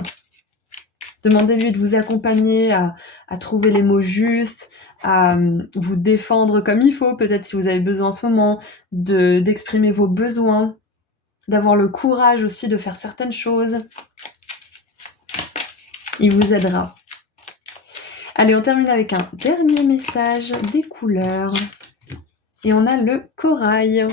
Demandez-lui de vous accompagner à trouver les mots justes, à vous défendre comme il faut, peut-être si vous avez besoin en ce moment, d'exprimer vos besoins, d'avoir le courage aussi de faire certaines choses. Il vous aidera. Allez, on termine avec un dernier message des couleurs. Et on a le corail.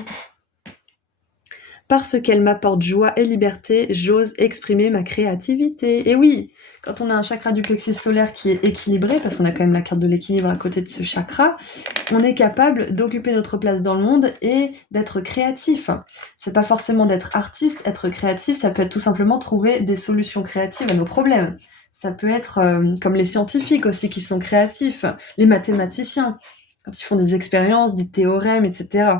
Parce qu'elle m'apporte joie et liberté, j'ose exprimer ma créativité. Et oui, quand on a un chakra du plexus solaire qui est équilibré, parce qu'on a quand même la carte de l'équilibre à côté de ce chakra, on est capable d'occuper notre place dans le monde et d'être créatif. C'est pas forcément d'être artiste, être créatif, ça peut être tout simplement trouver des solutions créatives à nos problèmes. Ça peut être comme les scientifiques aussi qui sont créatifs, les mathématiciens, quand ils font des expériences, des théorèmes, etc.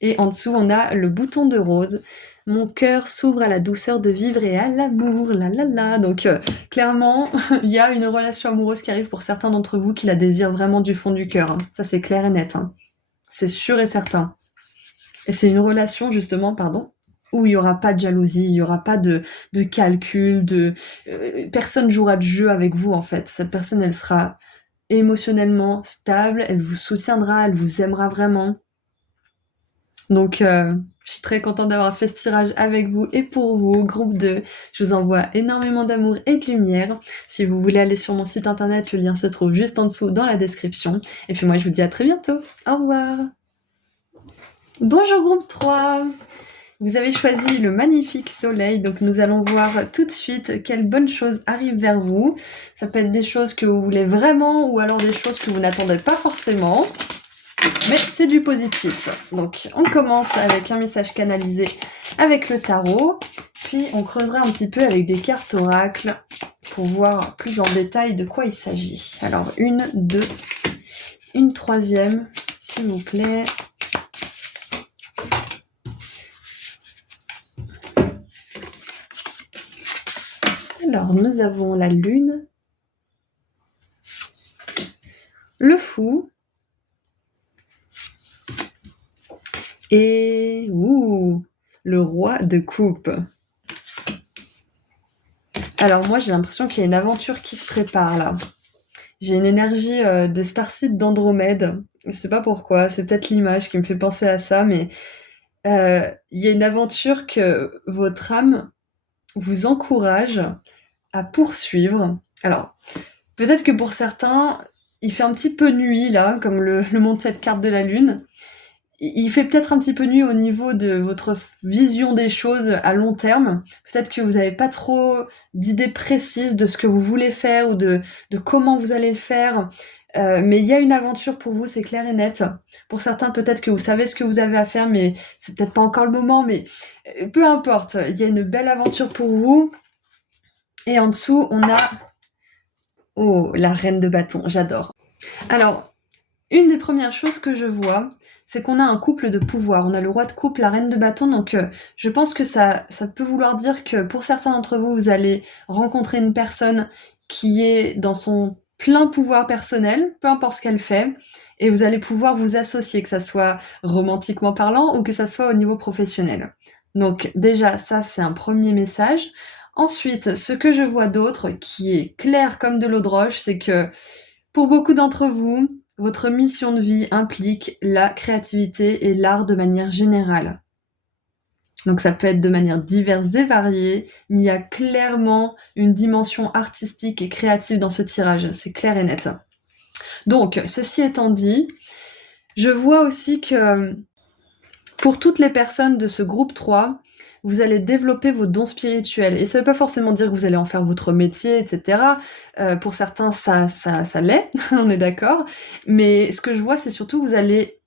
Et en dessous, on a le bouton de rose. Mon cœur s'ouvre à la douceur de vivre et à l'amour, la la la. Donc clairement, il y a une relation amoureuse qui arrive pour certains d'entre vous qui la désirent vraiment du fond du cœur, hein. Ça, c'est clair et net, hein. C'est sûr et certain. Et c'est une relation, justement, où il n'y aura pas de jalousie, il n'y aura pas de calcul, personne jouera de jeu avec vous, en fait. Cette personne, elle sera émotionnellement stable, elle vous soutiendra, elle vous aimera vraiment. Donc, je suis très contente d'avoir fait ce tirage avec vous et pour vous, groupe 2. Je vous envoie énormément d'amour et de lumière. Si vous voulez aller sur mon site internet, le lien se trouve juste en dessous dans la description. Et puis moi, je vous dis à très bientôt. Au revoir. Bonjour groupe 3. Vous avez choisi le magnifique soleil, donc nous allons voir tout de suite quelles bonnes choses arrivent vers vous. Ça peut être des choses que vous voulez vraiment ou alors des choses que vous n'attendez pas forcément. Mais c'est du positif. Donc on commence avec un message canalisé avec le tarot, puis on creusera un petit peu avec des cartes oracle pour voir plus en détail de quoi il s'agit. Alors une, deux, une troisième, s'il vous plaît. Alors nous avons la lune, le fou, Et le roi de coupe. Alors moi, j'ai l'impression qu'il y a une aventure qui se prépare là. J'ai une énergie des starseeds d'Andromède. Je sais pas pourquoi, c'est peut-être l'image qui me fait penser à ça, mais il y a une aventure que votre âme vous encourage à poursuivre. Alors, peut-être que pour certains, il fait un petit peu nuit là, comme le montre cette carte de la lune. Il fait peut-être un petit peu nuit au niveau de votre vision des choses à long terme. Peut-être que vous n'avez pas trop d'idées précises de ce que vous voulez faire ou de comment vous allez le faire. Mais il y a une aventure pour vous, c'est clair et net. Pour certains, peut-être que vous savez ce que vous avez à faire, mais c'est peut-être pas encore le moment. Mais peu importe, il y a une belle aventure pour vous. Et en dessous, on a la reine de bâton. J'adore. Alors, une des premières choses que je vois, c'est qu'on a un couple de pouvoir. On a le roi de coupe, la reine de bâton. Donc, je pense que ça peut vouloir dire que pour certains d'entre vous, vous allez rencontrer une personne qui est dans son plein pouvoir personnel, peu importe ce qu'elle fait, et vous allez pouvoir vous associer, que ça soit romantiquement parlant ou que ça soit au niveau professionnel. Donc déjà, ça, c'est un premier message. Ensuite, ce que je vois d'autre, qui est clair comme de l'eau de roche, c'est que pour beaucoup d'entre vous, votre mission de vie implique la créativité et l'art de manière générale. Donc ça peut être de manière diverse et variée, mais il y a clairement une dimension artistique et créative dans ce tirage, c'est clair et net. Donc, ceci étant dit, je vois aussi que pour toutes les personnes de ce groupe 3, vous allez développer vos dons spirituels. Et ça ne veut pas forcément dire que vous allez en faire votre métier, etc. Pour certains, ça l'est, on est d'accord. Mais ce que je vois, c'est surtout que vous allez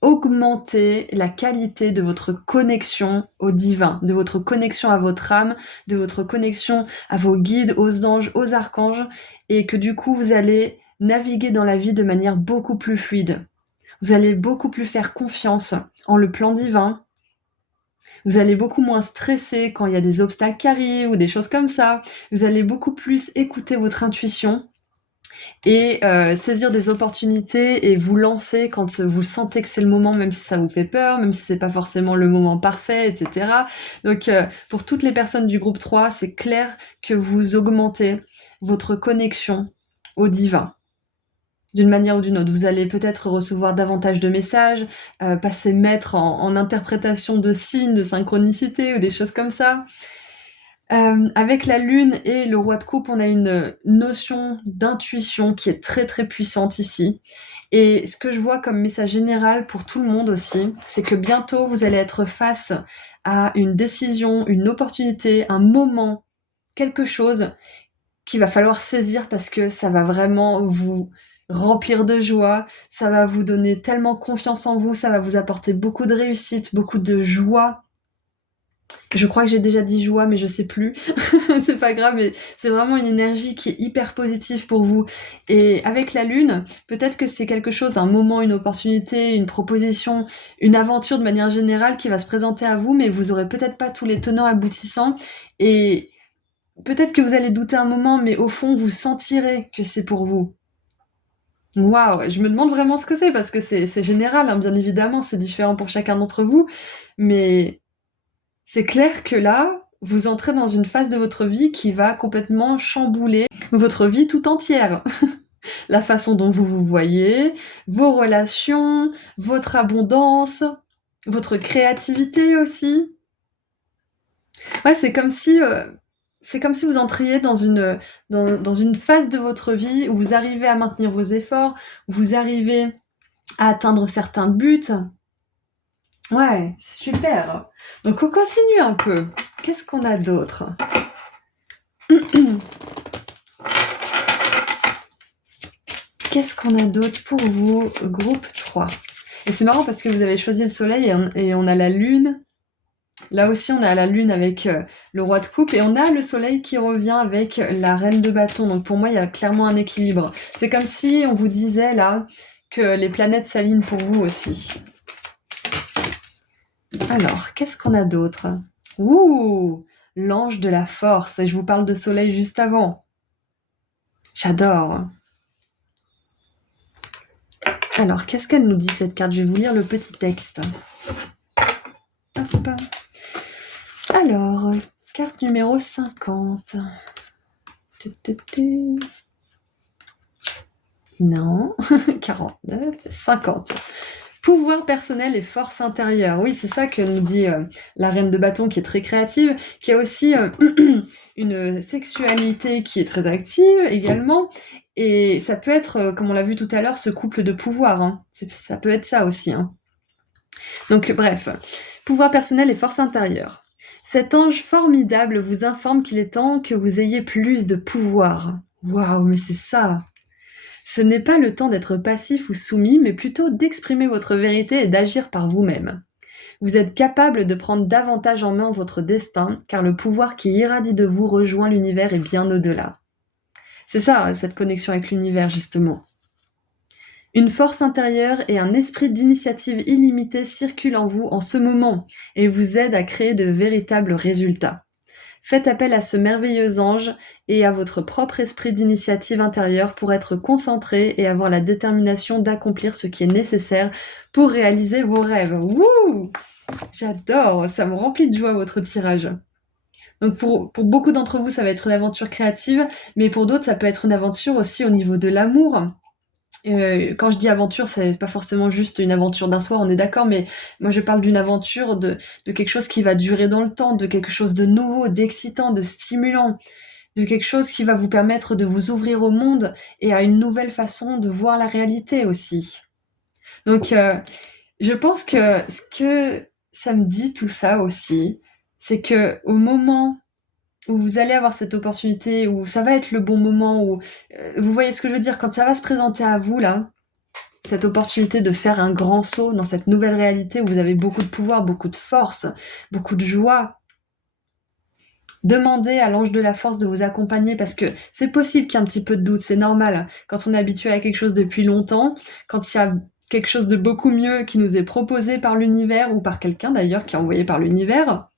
augmenter la qualité de votre connexion au divin, de votre connexion à votre âme, de votre connexion à vos guides, aux anges, aux archanges, et que du coup, vous allez naviguer dans la vie de manière beaucoup plus fluide. Vous allez beaucoup plus faire confiance en le plan divin. Vous allez beaucoup moins stresser quand il y a des obstacles qui arrivent ou des choses comme ça. Vous allez beaucoup plus écouter votre intuition et saisir des opportunités et vous lancer quand vous sentez que c'est le moment, même si ça vous fait peur, même si c'est pas forcément le moment parfait, etc. Donc pour toutes les personnes du groupe 3, c'est clair que vous augmentez votre connexion au divin. D'une manière ou d'une autre. Vous allez peut-être recevoir davantage de messages, passer maître en interprétation de signes, de synchronicité ou des choses comme ça. Avec la lune et le roi de coupe, on a une notion d'intuition qui est très très puissante ici. Et ce que je vois comme message général pour tout le monde aussi, c'est que bientôt vous allez être face à une décision, une opportunité, un moment, quelque chose qu'il va falloir saisir parce que ça va vraiment vous remplir de joie, ça va vous donner tellement confiance en vous, ça va vous apporter beaucoup de réussite, beaucoup de joie. Je crois que j'ai déjà dit joie, mais je sais plus. C'est pas grave, mais c'est vraiment une énergie qui est hyper positive pour vous. Et avec la lune, peut-être que c'est quelque chose, un moment, une opportunité, une proposition, une aventure de manière générale qui va se présenter à vous, mais vous aurez peut-être pas tous les tenants aboutissants. Et peut-être que vous allez douter un moment, mais au fond, vous sentirez que c'est pour vous. Waouh, je me demande vraiment ce que c'est, parce que c'est général, hein, bien évidemment, c'est différent pour chacun d'entre vous, mais c'est clair que là, vous entrez dans une phase de votre vie qui va complètement chambouler votre vie tout entière. La façon dont vous vous voyez, vos relations, votre abondance, votre créativité aussi. Ouais, c'est comme si vous entriez dans une phase de votre vie où vous arrivez à maintenir vos efforts, où vous arrivez à atteindre certains buts. Ouais, c'est super. Donc on continue un peu. Qu'est-ce qu'on a d'autre? Qu'est-ce qu'on a d'autre pour vous, groupe 3? Et c'est marrant parce que vous avez choisi le soleil et on a la lune. Là aussi, on a la lune avec le roi de coupe et on a le soleil qui revient avec la reine de bâton. Donc pour moi, il y a clairement un équilibre. C'est comme si on vous disait là que les planètes s'alignent pour vous aussi. Alors, qu'est-ce qu'on a d'autre? Ouh, l'ange de la force. Et je vous parle de soleil juste avant. J'adore. Alors, qu'est-ce qu'elle nous dit cette carte? Je vais vous lire le petit texte. Hop. Alors, carte numéro 50. Non, 49, 50. Pouvoir personnel et force intérieure. Oui, c'est ça que nous dit la reine de bâton qui est très créative, qui a aussi une sexualité qui est très active également. Et ça peut être, comme on l'a vu tout à l'heure, ce couple de pouvoir. Hein. Ça peut être ça aussi. Hein. Donc bref, pouvoir personnel et force intérieure. Cet ange formidable vous informe qu'il est temps que vous ayez plus de pouvoir. Waouh, mais c'est ça. Ce n'est pas le temps d'être passif ou soumis, mais plutôt d'exprimer votre vérité et d'agir par vous-même. Vous êtes capable de prendre davantage en main votre destin, car le pouvoir qui irradie de vous rejoint l'univers et bien au-delà. C'est ça, cette connexion avec l'univers, justement. Une force intérieure et un esprit d'initiative illimité circulent en vous en ce moment et vous aident à créer de véritables résultats. Faites appel à ce merveilleux ange et à votre propre esprit d'initiative intérieure pour être concentré et avoir la détermination d'accomplir ce qui est nécessaire pour réaliser vos rêves. Wouh! J'adore, ça me remplit de joie votre tirage. Donc pour beaucoup d'entre vous, ça va être une aventure créative, mais pour d'autres, ça peut être une aventure aussi au niveau de l'amour. Quand je dis aventure, c'est pas forcément juste une aventure d'un soir, on est d'accord, mais moi je parle d'une aventure, de quelque chose qui va durer dans le temps, de quelque chose de nouveau, d'excitant, de stimulant, de quelque chose qui va vous permettre de vous ouvrir au monde et à une nouvelle façon de voir la réalité aussi. Donc je pense que ce que ça me dit tout ça aussi, c'est qu'au moment où vous allez avoir cette opportunité, où ça va être le bon moment, où vous voyez ce que je veux dire? Quand ça va se présenter à vous là, cette opportunité de faire un grand saut dans cette nouvelle réalité où vous avez beaucoup de pouvoir, beaucoup de force, beaucoup de joie. Demandez à l'ange de la force de vous accompagner parce que c'est possible qu'il y ait un petit peu de doute, c'est normal. Quand on est habitué à quelque chose depuis longtemps, quand il y a quelque chose de beaucoup mieux qui nous est proposé par l'univers ou par quelqu'un d'ailleurs qui est envoyé par l'univers,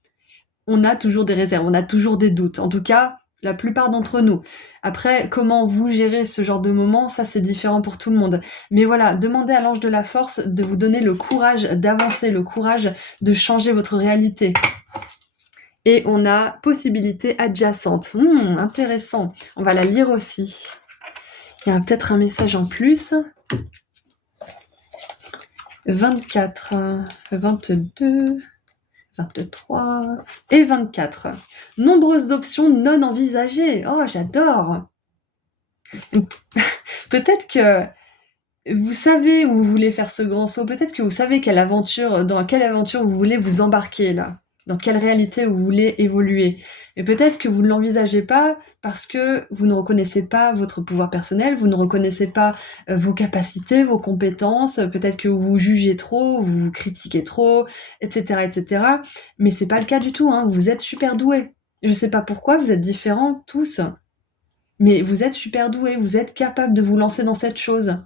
on a toujours des réserves, on a toujours des doutes. En tout cas, la plupart d'entre nous. Après, comment vous gérez ce genre de moment, ça c'est différent pour tout le monde. Mais voilà, demandez à l'ange de la force de vous donner le courage d'avancer, le courage de changer votre réalité. Et on a possibilité adjacente. Intéressant. On va la lire aussi. Il y a peut-être un message en plus. 24, 22... 23 et 24. Nombreuses options non envisagées. Oh, j'adore. Peut-être que vous savez où vous voulez faire ce grand saut. Peut-être que vous savez dans quelle aventure vous voulez vous embarquer là. Dans quelle réalité vous voulez évoluer. Et peut-être que vous ne l'envisagez pas parce que vous ne reconnaissez pas votre pouvoir personnel, vous ne reconnaissez pas vos capacités, vos compétences, peut-être que vous vous jugez trop, vous vous critiquez trop, etc., etc. Mais c'est pas le cas du tout, hein. Vous êtes super doués. Je sais pas pourquoi, vous êtes différents tous. Mais vous êtes super doués, vous êtes capables de vous lancer dans cette chose.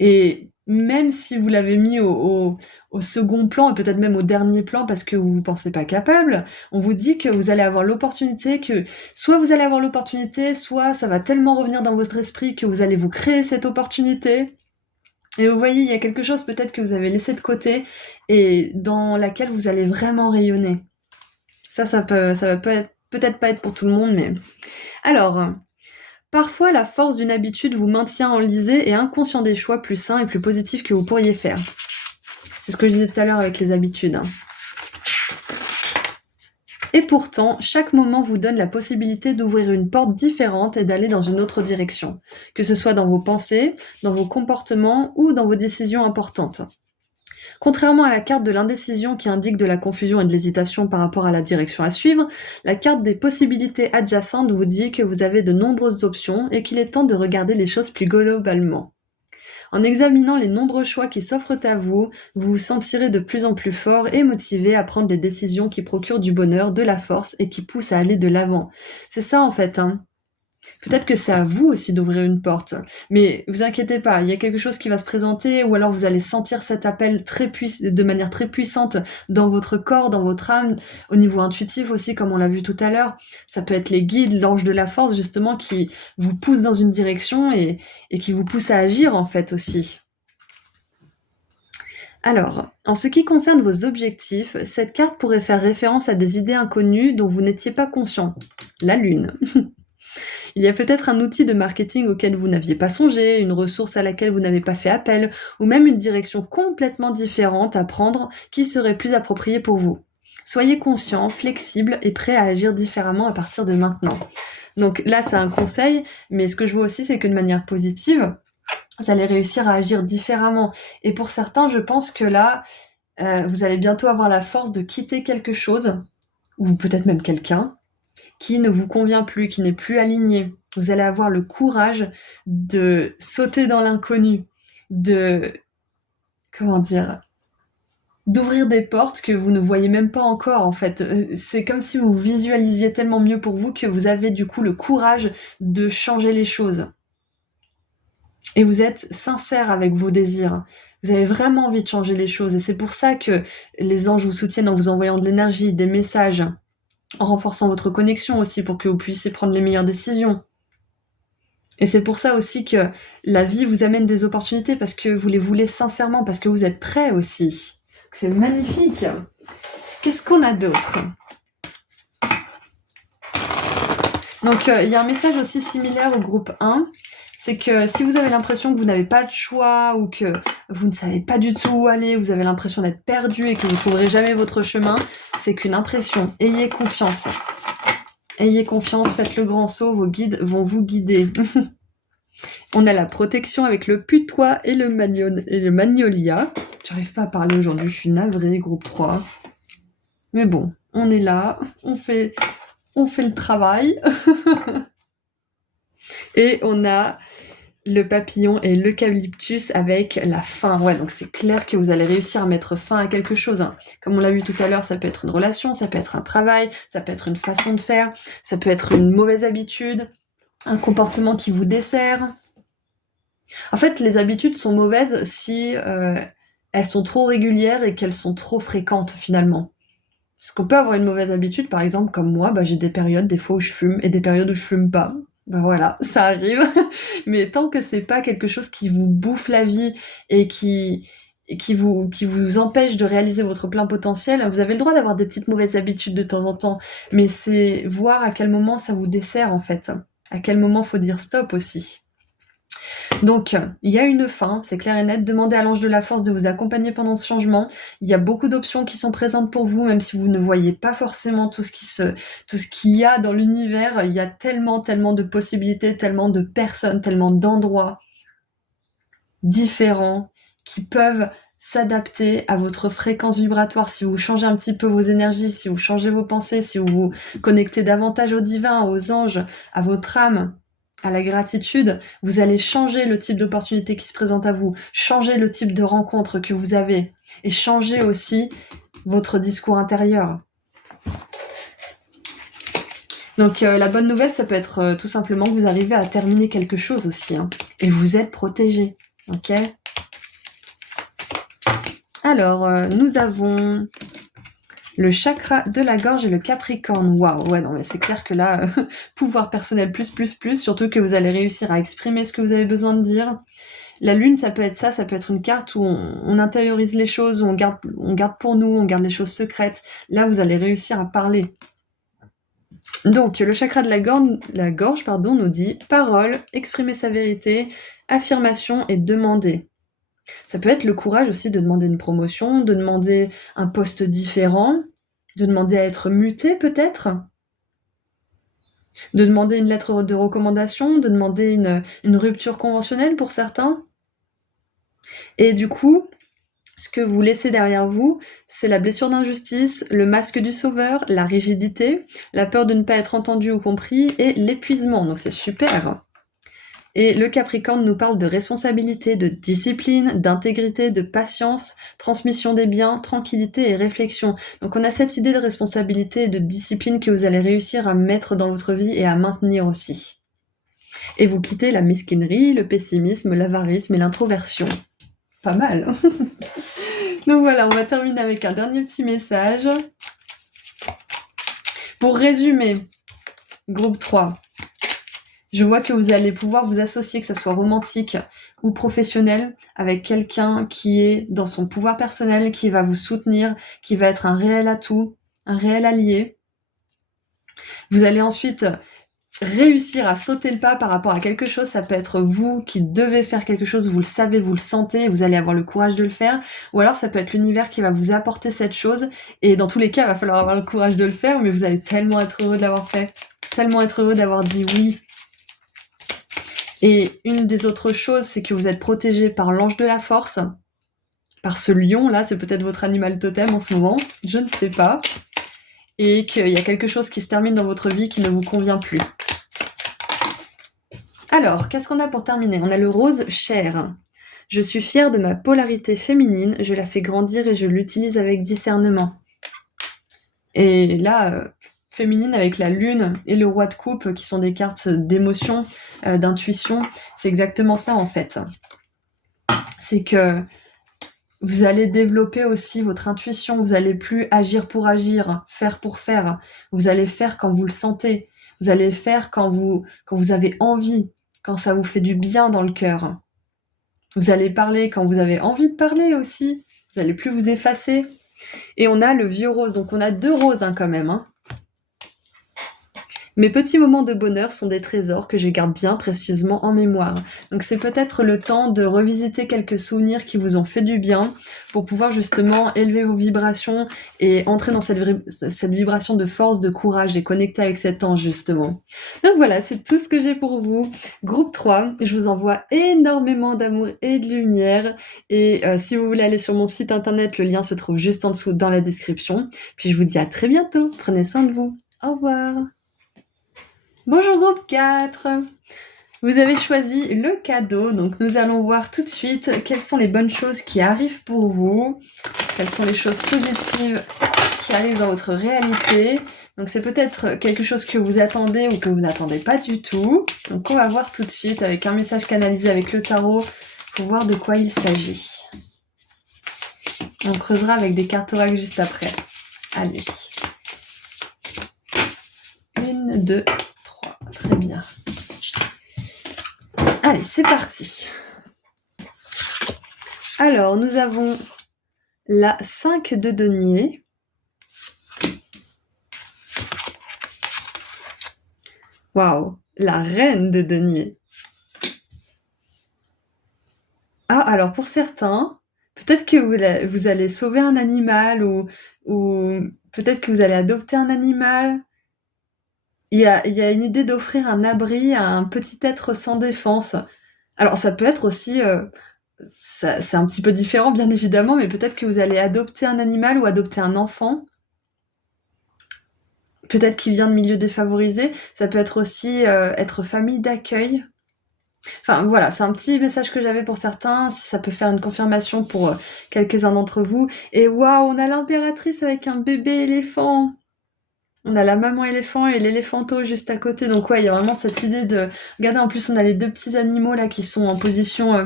Et même si vous l'avez mis au second plan et peut-être même au dernier plan parce que vous ne pensez pas capable, on vous dit que vous allez avoir l'opportunité, que soit vous allez avoir l'opportunité, soit ça va tellement revenir dans votre esprit que vous allez vous créer cette opportunité. Et vous voyez, il y a quelque chose peut-être que vous avez laissé de côté et dans laquelle vous allez vraiment rayonner. Ça va peut-être pas être pour tout le monde, mais... Alors... Parfois, la force d'une habitude vous maintient enlisé et inconscient des choix plus sains et plus positifs que vous pourriez faire. C'est ce que je disais tout à l'heure avec les habitudes. Et pourtant, chaque moment vous donne la possibilité d'ouvrir une porte différente et d'aller dans une autre direction, que ce soit dans vos pensées, dans vos comportements ou dans vos décisions importantes. Contrairement à la carte de l'indécision qui indique de la confusion et de l'hésitation par rapport à la direction à suivre, la carte des possibilités adjacentes vous dit que vous avez de nombreuses options et qu'il est temps de regarder les choses plus globalement. En examinant les nombreux choix qui s'offrent à vous, vous vous sentirez de plus en plus fort et motivé à prendre des décisions qui procurent du bonheur, de la force et qui poussent à aller de l'avant. C'est ça en fait, hein. Peut-être que c'est à vous aussi d'ouvrir une porte, mais vous inquiétez pas, il y a quelque chose qui va se présenter ou alors vous allez sentir cet appel de manière très puissante dans votre corps, dans votre âme, au niveau intuitif aussi, comme on l'a vu tout à l'heure. Ça peut être les guides, l'ange de la force justement qui vous pousse dans une direction et qui vous pousse à agir en fait aussi. Alors, en ce qui concerne vos objectifs, cette carte pourrait faire référence à des idées inconnues dont vous n'étiez pas conscient. La Lune. Il y a peut-être un outil de marketing auquel vous n'aviez pas songé, une ressource à laquelle vous n'avez pas fait appel, ou même une direction complètement différente à prendre qui serait plus appropriée pour vous. Soyez conscient, flexible et prêt à agir différemment à partir de maintenant. Donc là, c'est un conseil, mais ce que je vois aussi, c'est que de manière positive, vous allez réussir à agir différemment. Et pour certains, je pense que là, vous allez bientôt avoir la force de quitter quelque chose, ou peut-être même quelqu'un, qui ne vous convient plus, qui n'est plus aligné. Vous allez avoir le courage de sauter dans l'inconnu, de, comment dire, d'ouvrir des portes que vous ne voyez même pas encore, en fait. C'est comme si vous visualisiez tellement mieux pour vous que vous avez du coup le courage de changer les choses. Et vous êtes sincère avec vos désirs. Vous avez vraiment envie de changer les choses. Et c'est pour ça que les anges vous soutiennent en vous envoyant de l'énergie, des messages, en renforçant votre connexion aussi pour que vous puissiez prendre les meilleures décisions. Et c'est pour ça aussi que la vie vous amène des opportunités parce que vous les voulez sincèrement, parce que vous êtes prêts aussi. C'est magnifique. Qu'est-ce qu'on a d'autre? Donc, il y a un message aussi similaire au groupe 1. C'est que si vous avez l'impression que vous n'avez pas de choix ou que vous ne savez pas du tout où aller, vous avez l'impression d'être perdu et que vous ne trouverez jamais votre chemin, c'est qu'une impression. Ayez confiance. Ayez confiance, faites le grand saut, vos guides vont vous guider. On a la protection avec le putois et le magnolia. J'arrive pas à parler aujourd'hui, je suis navrée, groupe 3. Mais bon, on est là, on fait le travail. Et on a le papillon et l'eucalyptus avec la fin. Ouais, donc c'est clair que vous allez réussir à mettre fin à quelque chose. Comme on l'a vu tout à l'heure, ça peut être une relation, ça peut être un travail, ça peut être une façon de faire, ça peut être une mauvaise habitude, un comportement qui vous dessert. En fait, les habitudes sont mauvaises si elles sont trop régulières et qu'elles sont trop fréquentes finalement. Parce qu'on peut avoir une mauvaise habitude, par exemple, comme moi, j'ai des périodes, des fois où je fume, et des périodes où je fume pas. Voilà, ça arrive. Mais tant que c'est pas quelque chose qui vous bouffe la vie et qui vous empêche de réaliser votre plein potentiel, vous avez le droit d'avoir des petites mauvaises habitudes de temps en temps, mais c'est voir à quel moment ça vous dessert, en fait. À quel moment faut dire stop aussi. Donc, il y a une fin, c'est clair et net. Demandez à l'ange de la force de vous accompagner pendant ce changement. Il y a beaucoup d'options qui sont présentes pour vous, même si vous ne voyez pas forcément tout ce qu'il y a dans l'univers. Il y a tellement, tellement de possibilités, tellement de personnes, tellement d'endroits différents qui peuvent s'adapter à votre fréquence vibratoire. Si vous changez un petit peu vos énergies, si vous changez vos pensées, si vous vous connectez davantage au divin, aux anges, à votre âme, à la gratitude, vous allez changer le type d'opportunité qui se présente à vous, changer le type de rencontre que vous avez et changer aussi votre discours intérieur. Donc la bonne nouvelle, ça peut être tout simplement que vous arrivez à terminer quelque chose aussi, et vous êtes protégé, ok ? Alors, nous avons le chakra de la gorge et le capricorne. Waouh, ouais, non, mais c'est clair que là, pouvoir personnel plus, surtout que vous allez réussir à exprimer ce que vous avez besoin de dire. La lune, ça peut être ça, ça peut être une carte où on intériorise les choses, où on garde pour nous, on garde les choses secrètes. Là, vous allez réussir à parler. Donc, le chakra de la gorge, nous dit parole, exprimer sa vérité, affirmation et demander. Ça peut être le courage aussi de demander une promotion, de demander un poste différent, de demander à être muté peut-être, de demander une lettre de recommandation, de demander une rupture conventionnelle pour certains. Et du coup, ce que vous laissez derrière vous, c'est la blessure d'injustice, le masque du sauveur, la rigidité, la peur de ne pas être entendu ou compris et l'épuisement. Donc c'est super. Et le Capricorne nous parle de responsabilité, de discipline, d'intégrité, de patience, transmission des biens, tranquillité et réflexion. Donc on a cette idée de responsabilité et de discipline que vous allez réussir à mettre dans votre vie et à maintenir aussi. Et vous quittez la mesquinerie, le pessimisme, l'avarisme et l'introversion. Pas mal. Donc voilà, on va terminer avec un dernier petit message. Pour résumer, groupe 3, je vois que vous allez pouvoir vous associer, que ce soit romantique ou professionnel, avec quelqu'un qui est dans son pouvoir personnel, qui va vous soutenir, qui va être un réel atout, un réel allié. Vous allez ensuite réussir à sauter le pas par rapport à quelque chose. Ça peut être vous qui devez faire quelque chose, vous le savez, vous le sentez, vous allez avoir le courage de le faire, ou alors ça peut être l'univers qui va vous apporter cette chose, et dans tous les cas, il va falloir avoir le courage de le faire, mais vous allez tellement être heureux de l'avoir fait, tellement être heureux d'avoir dit oui. Et une des autres choses, c'est que vous êtes protégé par l'ange de la force, par ce lion là, c'est peut-être votre animal totem en ce moment, je ne sais pas, et qu'il y a quelque chose qui se termine dans votre vie qui ne vous convient plus. Alors, qu'est-ce qu'on a pour terminer? On a le rose chair. Je suis fière de ma polarité féminine, je la fais grandir et je l'utilise avec discernement. Et là, féminine avec la lune et le roi de coupe, qui sont des cartes d'émotion, d'intuition, c'est exactement ça en fait. C'est que vous allez développer aussi votre intuition, vous allez plus agir pour agir, faire pour faire. Vous allez faire quand vous le sentez, vous allez faire quand vous avez envie, quand ça vous fait du bien dans le cœur. Vous allez parler quand vous avez envie de parler aussi, vous allez plus vous effacer. Et on a le vieux rose, donc on a 2 roses quand même. Mes petits moments de bonheur sont des trésors que je garde bien précieusement en mémoire. Donc c'est peut-être le temps de revisiter quelques souvenirs qui vous ont fait du bien pour pouvoir justement élever vos vibrations et entrer dans cette vibration de force, de courage et connecter avec cet ange justement. Donc voilà, c'est tout ce que j'ai pour vous. Groupe 3, je vous envoie énormément d'amour et de lumière. Et si vous voulez aller sur mon site internet, le lien se trouve juste en dessous dans la description. Puis je vous dis à très bientôt. Prenez soin de vous. Au revoir. Bonjour groupe 4. Vous avez choisi le cadeau, donc nous allons voir tout de suite quelles sont les bonnes choses qui arrivent pour vous, quelles sont les choses positives qui arrivent dans votre réalité. Donc c'est peut-être quelque chose que vous attendez ou que vous n'attendez pas du tout. Donc on va voir tout de suite avec un message canalisé avec le tarot pour voir de quoi il s'agit. On creusera avec des cartes oracle juste après. Allez. 1, 2, 3. Très bien. Allez, c'est parti. Alors, nous avons la 5 de denier. Waouh, la reine de denier. Ah, alors pour certains, peut-être que vous allez sauver un animal ou peut-être que vous allez adopter un animal. Il y a une idée d'offrir un abri à un petit être sans défense. Alors ça peut être aussi, c'est un petit peu différent bien évidemment, mais peut-être que vous allez adopter un animal ou adopter un enfant. Peut-être qu'il vient de milieux défavorisés. Ça peut être aussi, être famille d'accueil. Enfin voilà, c'est un petit message que j'avais pour certains, si ça peut faire une confirmation pour, quelques-uns d'entre vous. Et waouh, on a l'impératrice avec un bébé éléphant! On a la maman éléphant et l'éléphanto juste à côté. Donc ouais, il y a vraiment cette idée de... Regardez, en plus, on a les 2 petits animaux là qui sont en position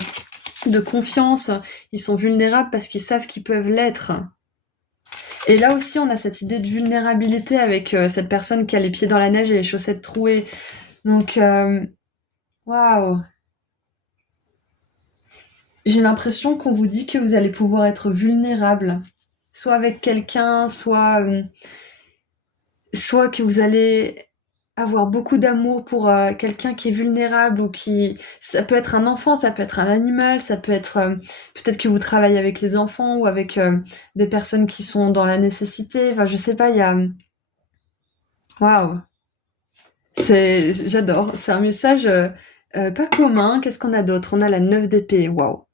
de confiance. Ils sont vulnérables parce qu'ils savent qu'ils peuvent l'être. Et là aussi, on a cette idée de vulnérabilité avec cette personne qui a les pieds dans la neige et les chaussettes trouées. Donc, waouh! J'ai l'impression qu'on vous dit que vous allez pouvoir être vulnérable. Soit avec quelqu'un, soit que vous allez avoir beaucoup d'amour pour quelqu'un qui est vulnérable ou qui... Ça peut être un enfant, ça peut être un animal, ça peut être... peut-être que vous travaillez avec les enfants ou avec des personnes qui sont dans la nécessité. Enfin, je sais pas, il y a... Waouh! J'adore. C'est un message pas commun. Qu'est-ce qu'on a d'autre? On a la 9 d'épée. Waouh!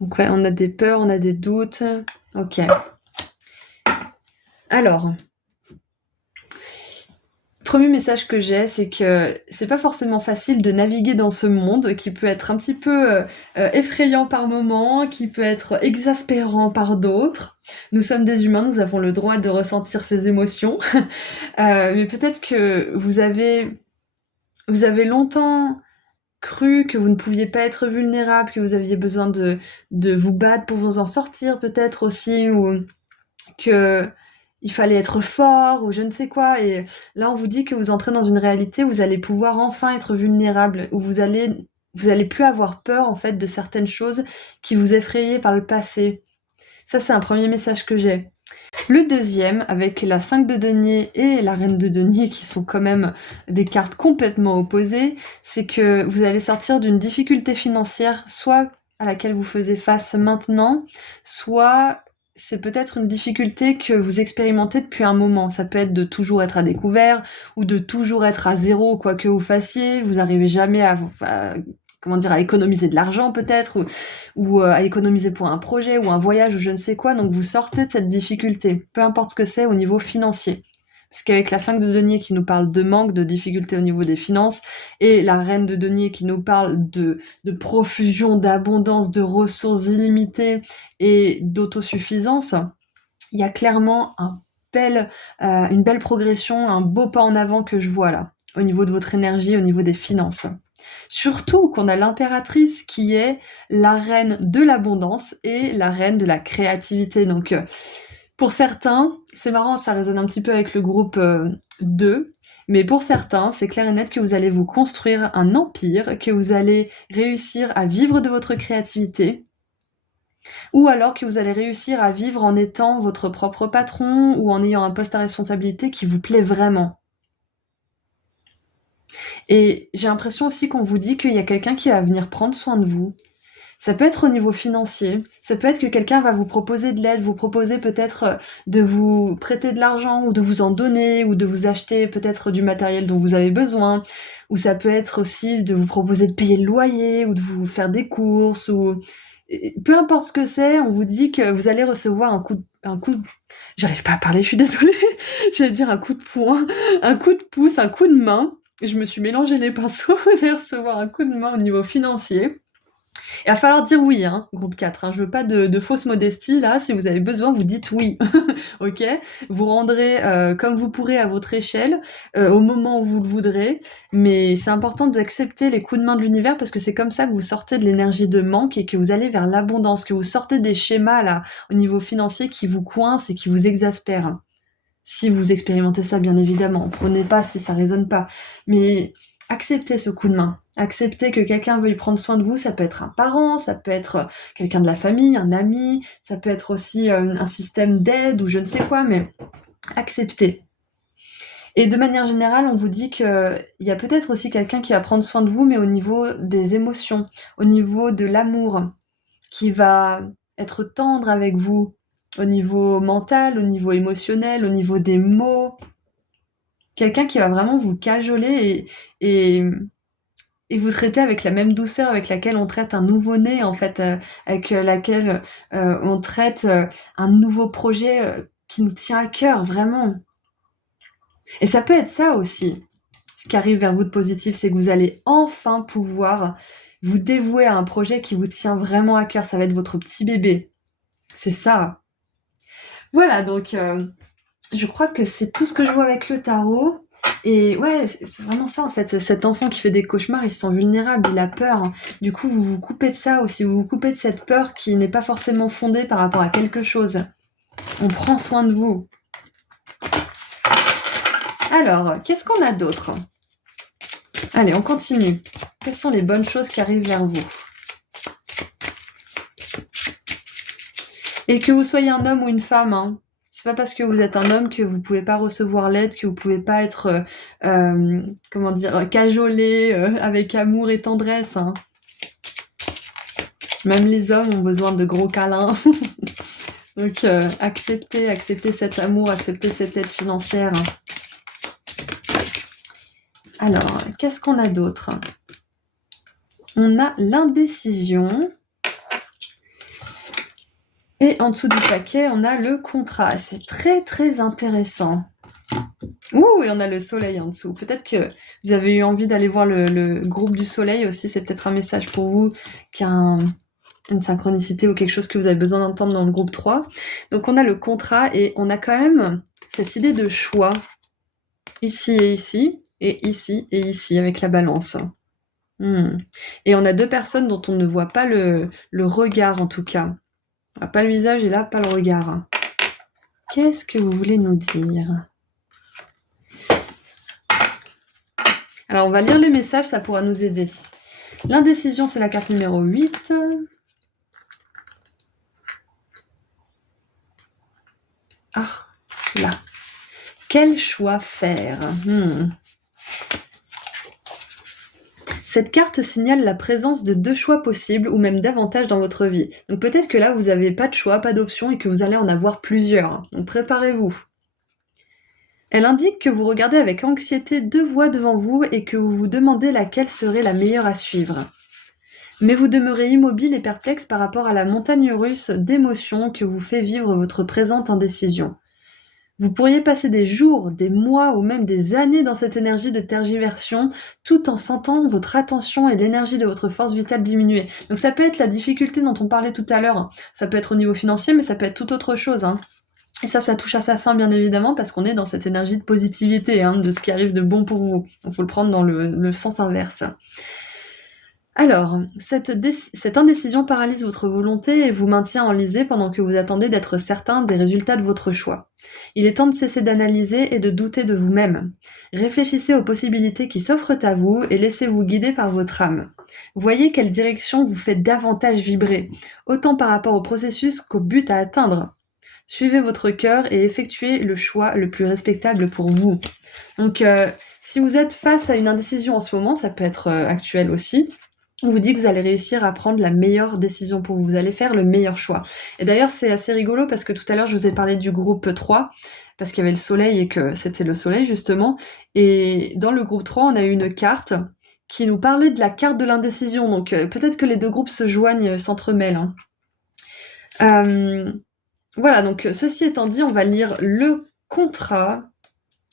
Donc ouais, on a des peurs, on a des doutes. Ok. Alors... Premier message que j'ai, c'est que c'est pas forcément facile de naviguer dans ce monde qui peut être un petit peu effrayant par moments, qui peut être exaspérant par d'autres. Nous sommes des humains, nous avons le droit de ressentir ces émotions. Mais peut-être que vous avez longtemps cru que vous ne pouviez pas être vulnérable, que vous aviez besoin de vous battre pour vous en sortir peut-être aussi, ou que il fallait être fort ou je ne sais quoi. Et là, on vous dit que vous entrez dans une réalité où vous allez pouvoir enfin être vulnérable, où vous allez vous allez plus avoir peur en fait de certaines choses qui vous effrayaient par le passé. Ça, c'est un premier message que j'ai. Le deuxième, avec la 5 de denier et la reine de denier, qui sont quand même des cartes complètement opposées, c'est que vous allez sortir d'une difficulté financière, soit à laquelle vous faisiez face maintenant, soit c'est peut-être une difficulté que vous expérimentez depuis un moment. Ça peut être de toujours être à découvert, ou de toujours être à zéro, quoi que vous fassiez, vous n'arrivez jamais à économiser de l'argent peut-être, ou à économiser pour un projet ou un voyage ou je ne sais quoi, donc vous sortez de cette difficulté, peu importe ce que c'est au niveau financier. Parce qu'avec la 5 de denier qui nous parle de manque, de difficulté au niveau des finances, et la reine de denier qui nous parle de profusion, d'abondance, de ressources illimitées et d'autosuffisance, il y a clairement une belle progression, un beau pas en avant que je vois là, au niveau de votre énergie, au niveau des finances. Surtout qu'on a l'impératrice qui est la reine de l'abondance et la reine de la créativité. Donc, pour certains, c'est marrant, ça résonne un petit peu avec le groupe 2, mais pour certains, c'est clair et net que vous allez vous construire un empire, que vous allez réussir à vivre de votre créativité, ou alors que vous allez réussir à vivre en étant votre propre patron ou en ayant un poste à responsabilité qui vous plaît vraiment. Et j'ai l'impression aussi qu'on vous dit qu'il y a quelqu'un qui va venir prendre soin de vous. Ça peut être au niveau financier, ça peut être que quelqu'un va vous proposer de l'aide, vous proposer peut-être de vous prêter de l'argent ou de vous en donner ou de vous acheter peut-être du matériel dont vous avez besoin, ou ça peut être aussi de vous proposer de payer le loyer ou de vous faire des courses ou peu importe ce que c'est, on vous dit que vous allez recevoir j'arrive pas à parler, je suis désolée, je vais dire un coup de poing, un coup de pouce, un coup de main. Je me suis mélangé les pinceaux, vous allez recevoir un coup de main au niveau financier. Il va falloir dire oui, hein, groupe 4. Hein. Je veux pas de fausse modestie, là. Si vous avez besoin, vous dites oui. Ok. Vous rendrez comme vous pourrez à votre échelle, au moment où vous le voudrez. Mais c'est important d'accepter les coups de main de l'univers parce que c'est comme ça que vous sortez de l'énergie de manque et que vous allez vers l'abondance, que vous sortez des schémas, là, au niveau financier qui vous coincent et qui vous exaspèrent. Si vous expérimentez ça, bien évidemment. Prenez pas si ça résonne pas. Mais acceptez ce coup de main. Acceptez que quelqu'un veuille prendre soin de vous. Ça peut être un parent, ça peut être quelqu'un de la famille, un ami, ça peut être aussi un système d'aide ou je ne sais quoi, mais acceptez. Et de manière générale, on vous dit qu'il y a peut-être aussi quelqu'un qui va prendre soin de vous, mais au niveau des émotions, au niveau de l'amour, qui va être tendre avec vous, au niveau mental, au niveau émotionnel, au niveau des mots. Quelqu'un qui va vraiment vous cajoler et vous traiter avec la même douceur avec laquelle on traite un nouveau-né, en fait, avec laquelle on traite un nouveau projet qui nous tient à cœur, vraiment. Et ça peut être ça aussi. Ce qui arrive vers vous de positif, c'est que vous allez enfin pouvoir vous dévouer à un projet qui vous tient vraiment à cœur. Ça va être votre petit bébé. C'est ça. Voilà, donc je crois que c'est tout ce que je vois avec le tarot. Et ouais, c'est vraiment ça en fait. Cet enfant qui fait des cauchemars, il se sent vulnérable, il a peur. Du coup, vous vous coupez de ça aussi. Vous vous coupez de cette peur qui n'est pas forcément fondée par rapport à quelque chose. On prend soin de vous. Alors, qu'est-ce qu'on a d'autre ? Allez, on continue. Quelles sont les bonnes choses qui arrivent vers vous ? Et que vous soyez un homme ou une femme, hein, c'est pas parce que vous êtes un homme que vous pouvez pas recevoir l'aide, que vous pouvez pas être, cajolé avec amour et tendresse. Hein. Même les hommes ont besoin de gros câlins. Donc acceptez cet amour, acceptez cette aide financière. Alors, qu'est-ce qu'on a d'autre ? On a l'indécision. Et en dessous du paquet, on a le contrat. C'est très très intéressant. Ouh, et on a le soleil en dessous. Peut-être que vous avez eu envie d'aller voir le groupe du soleil aussi. C'est peut-être un message pour vous qui a une synchronicité ou quelque chose que vous avez besoin d'entendre dans le groupe 3. Donc on a le contrat et on a quand même cette idée de choix. Ici et ici, et ici avec la balance. Et on a deux personnes dont on ne voit pas le regard en tout cas. Pas le visage et là, pas le regard. Qu'est-ce que vous voulez nous dire ? Alors, on va lire les messages, ça pourra nous aider. L'indécision, c'est la carte numéro 8. Ah, là. Quel choix faire? Cette carte signale la présence de 2 choix possibles ou même davantage dans votre vie. Donc peut-être que là, vous n'avez pas de choix, pas d'option et que vous allez en avoir plusieurs. Donc préparez-vous. Elle indique que vous regardez avec anxiété 2 voies devant vous et que vous vous demandez laquelle serait la meilleure à suivre. Mais vous demeurez immobile et perplexe par rapport à la montagne russe d'émotions que vous fait vivre votre présente indécision. Vous pourriez passer des jours, des mois ou même des années dans cette énergie de tergiversion, tout en sentant votre attention et l'énergie de votre force vitale diminuer. Donc ça peut être la difficulté dont on parlait tout à l'heure. Ça peut être au niveau financier, mais ça peut être toute autre chose, hein. Et ça touche à sa fin, bien évidemment, parce qu'on est dans cette énergie de positivité, hein, de ce qui arrive de bon pour vous. Il faut le prendre dans le sens inverse. Alors, cette indécision paralyse votre volonté et vous maintient enlisé pendant que vous attendez d'être certain des résultats de votre choix. Il est temps de cesser d'analyser et de douter de vous-même. Réfléchissez aux possibilités qui s'offrent à vous et laissez-vous guider par votre âme. Voyez quelle direction vous fait davantage vibrer, autant par rapport au processus qu'au but à atteindre. Suivez votre cœur et effectuez le choix le plus respectable pour vous. Donc, si vous êtes face à une indécision en ce moment, ça peut être actuel aussi, on vous dit que vous allez réussir à prendre la meilleure décision pour vous, vous allez faire le meilleur choix. Et d'ailleurs, c'est assez rigolo parce que tout à l'heure, je vous ai parlé du groupe 3, parce qu'il y avait le soleil et que c'était le soleil justement. Et dans le groupe 3, on a eu une carte qui nous parlait de la carte de l'indécision. Donc peut-être que les 2 groupes se joignent, s'entremêlent, hein. Voilà, donc ceci étant dit, on va lire le contrat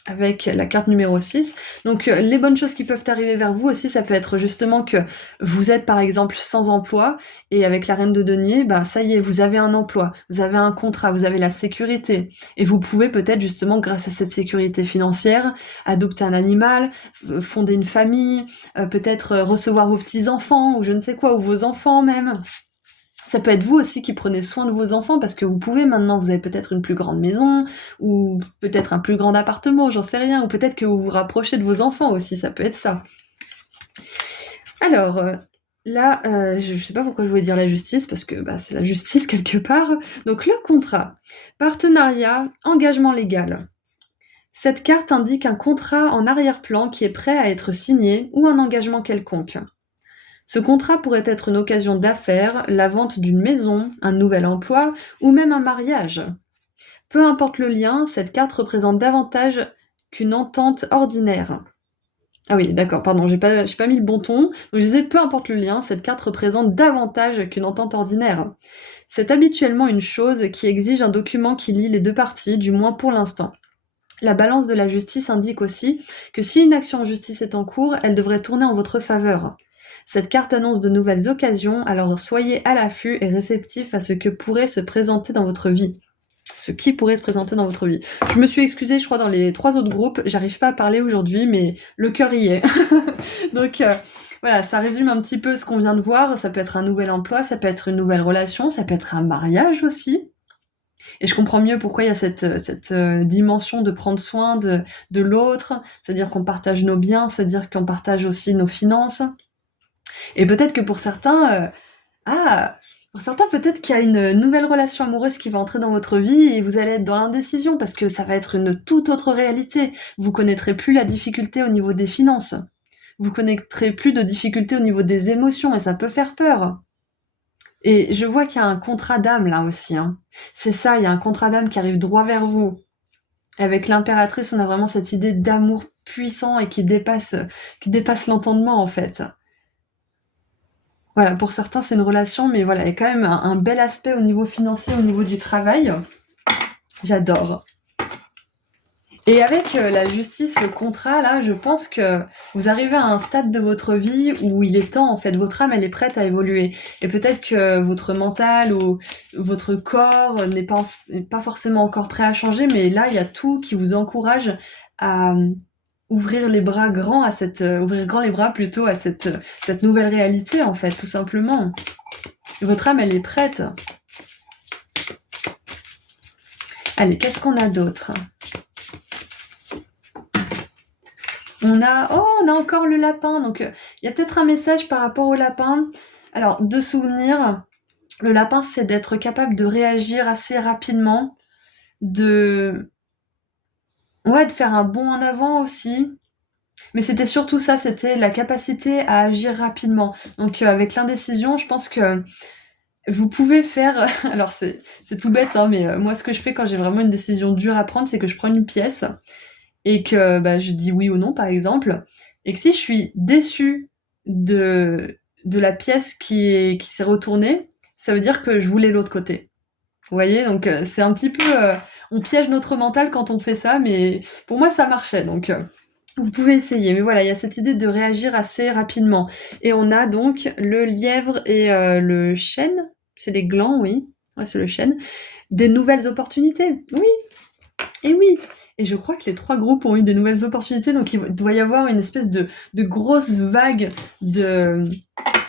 avec la carte numéro 6. Donc les bonnes choses qui peuvent arriver vers vous aussi, ça peut être justement que vous êtes par exemple sans emploi et avec la reine de denier, ça y est, vous avez un emploi, vous avez un contrat, vous avez la sécurité et vous pouvez peut-être justement grâce à cette sécurité financière adopter un animal, fonder une famille, peut-être recevoir vos petits-enfants ou je ne sais quoi, ou vos enfants même. Ça peut être vous aussi qui prenez soin de vos enfants parce que vous pouvez maintenant, vous avez peut-être une plus grande maison ou peut-être un plus grand appartement, j'en sais rien, ou peut-être que vous vous rapprochez de vos enfants aussi, ça peut être ça. Alors, là, je sais pas pourquoi je voulais dire la justice parce que c'est la justice quelque part. Donc le contrat, partenariat, engagement légal. Cette carte indique un contrat en arrière-plan qui est prêt à être signé ou un engagement quelconque. Ce contrat pourrait être une occasion d'affaires, la vente d'une maison, un nouvel emploi ou même un mariage. Peu importe le lien, cette carte représente davantage qu'une entente ordinaire. Ah oui, d'accord, pardon, j'ai pas mis le bon ton. Donc je disais, peu importe le lien, cette carte représente davantage qu'une entente ordinaire. C'est habituellement une chose qui exige un document qui lie les 2 parties, du moins pour l'instant. La balance de la justice indique aussi que si une action en justice est en cours, elle devrait tourner en votre faveur. Cette carte annonce de nouvelles occasions, alors soyez à l'affût et réceptif à ce que pourrait se présenter dans votre vie. Ce qui pourrait se présenter dans votre vie. Je me suis excusée, je crois, dans les 3 autres groupes. J'arrive pas à parler aujourd'hui, mais le cœur y est. Donc voilà, ça résume un petit peu ce qu'on vient de voir. Ça peut être un nouvel emploi, ça peut être une nouvelle relation, ça peut être un mariage aussi. Et je comprends mieux pourquoi il y a cette dimension de prendre soin de l'autre, c'est-à-dire qu'on partage nos biens, c'est-à-dire qu'on partage aussi nos finances. Et peut-être que pour certains, peut-être qu'il y a une nouvelle relation amoureuse qui va entrer dans votre vie et vous allez être dans l'indécision parce que ça va être une toute autre réalité. Vous connaîtrez plus la difficulté au niveau des finances. Vous connaîtrez plus de difficultés au niveau des émotions et ça peut faire peur. Et je vois qu'il y a un contrat d'âme là aussi, hein. C'est ça, il y a un contrat d'âme qui arrive droit vers vous. Avec l'impératrice, on a vraiment cette idée d'amour puissant et qui dépasse l'entendement en fait. Voilà, pour certains, c'est une relation, mais voilà, il y a quand même un bel aspect au niveau financier, au niveau du travail. J'adore. Et avec la justice, le contrat, là, je pense que vous arrivez à un stade de votre vie où il est temps, en fait, votre âme, elle est prête à évoluer. Et peut-être que votre mental ou votre corps n'est pas forcément encore prêt à changer, mais là, il y a tout qui vous encourage à ouvrir les bras grands ouvrir grand les bras plutôt à cette nouvelle réalité, en fait, tout simplement. Et votre âme, elle est prête. Allez, qu'est-ce qu'on a d'autre ? on a encore le lapin, donc il y a peut-être un message par rapport au lapin. Alors, de souvenir, le lapin, c'est d'être capable de réagir assez rapidement, de ouais, de faire un bond en avant aussi. Mais c'était surtout ça, c'était la capacité à agir rapidement. Donc, avec l'indécision, je pense que vous pouvez faire alors c'est tout bête, hein, mais moi, ce que je fais quand j'ai vraiment une décision dure à prendre, c'est que je prends une pièce et que, bah, je dis oui ou non, par exemple, et que si je suis déçue de la pièce qui s'est retournée, ça veut dire que je voulais l'autre côté. Vous voyez? Donc, c'est un petit peu, on piège notre mental quand on fait ça, mais pour moi, ça marchait, donc vous pouvez essayer. Mais voilà, il y a cette idée de réagir assez rapidement et on a donc le lièvre et le chêne. C'est les glands, oui. Ouais, c'est le chêne. Des nouvelles opportunités. Oui, et oui! Et je crois que les 3 groupes ont eu des nouvelles opportunités, donc il doit y avoir une espèce de grosse vague de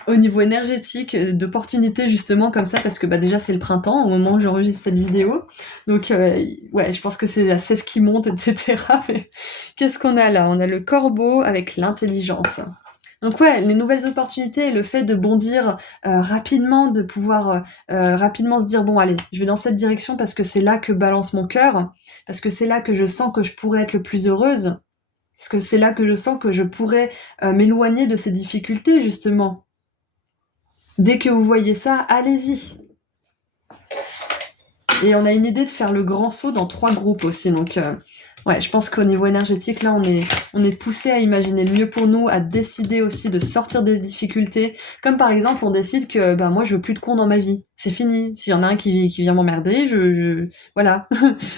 au niveau énergétique, d'opportunités justement comme ça, parce que, bah, déjà c'est le printemps au moment où j'enregistre cette vidéo. Donc ouais, je pense que c'est la sève qui monte et cetera, mais qu'est-ce qu'on a là? On a le corbeau avec l'intelligence. Donc ouais, les nouvelles opportunités et le fait de bondir, rapidement, de pouvoir, rapidement se dire: «Bon allez, je vais dans cette direction parce que c'est là que balance mon cœur, parce que c'est là que je sens que je pourrais être le plus heureuse, parce que c'est là que je sens que je pourrais, m'éloigner de ces difficultés justement». Dès que vous voyez ça, allez-y. Et on a une idée de faire le grand saut dans 3 groupes aussi, donc ouais, je pense qu'au niveau énergétique, là, on est poussé à imaginer le mieux pour nous, à décider aussi de sortir des difficultés. Comme par exemple, on décide que bah, moi, je veux plus de cons dans ma vie. C'est fini. S'il y en a un qui vient m'emmerder, voilà.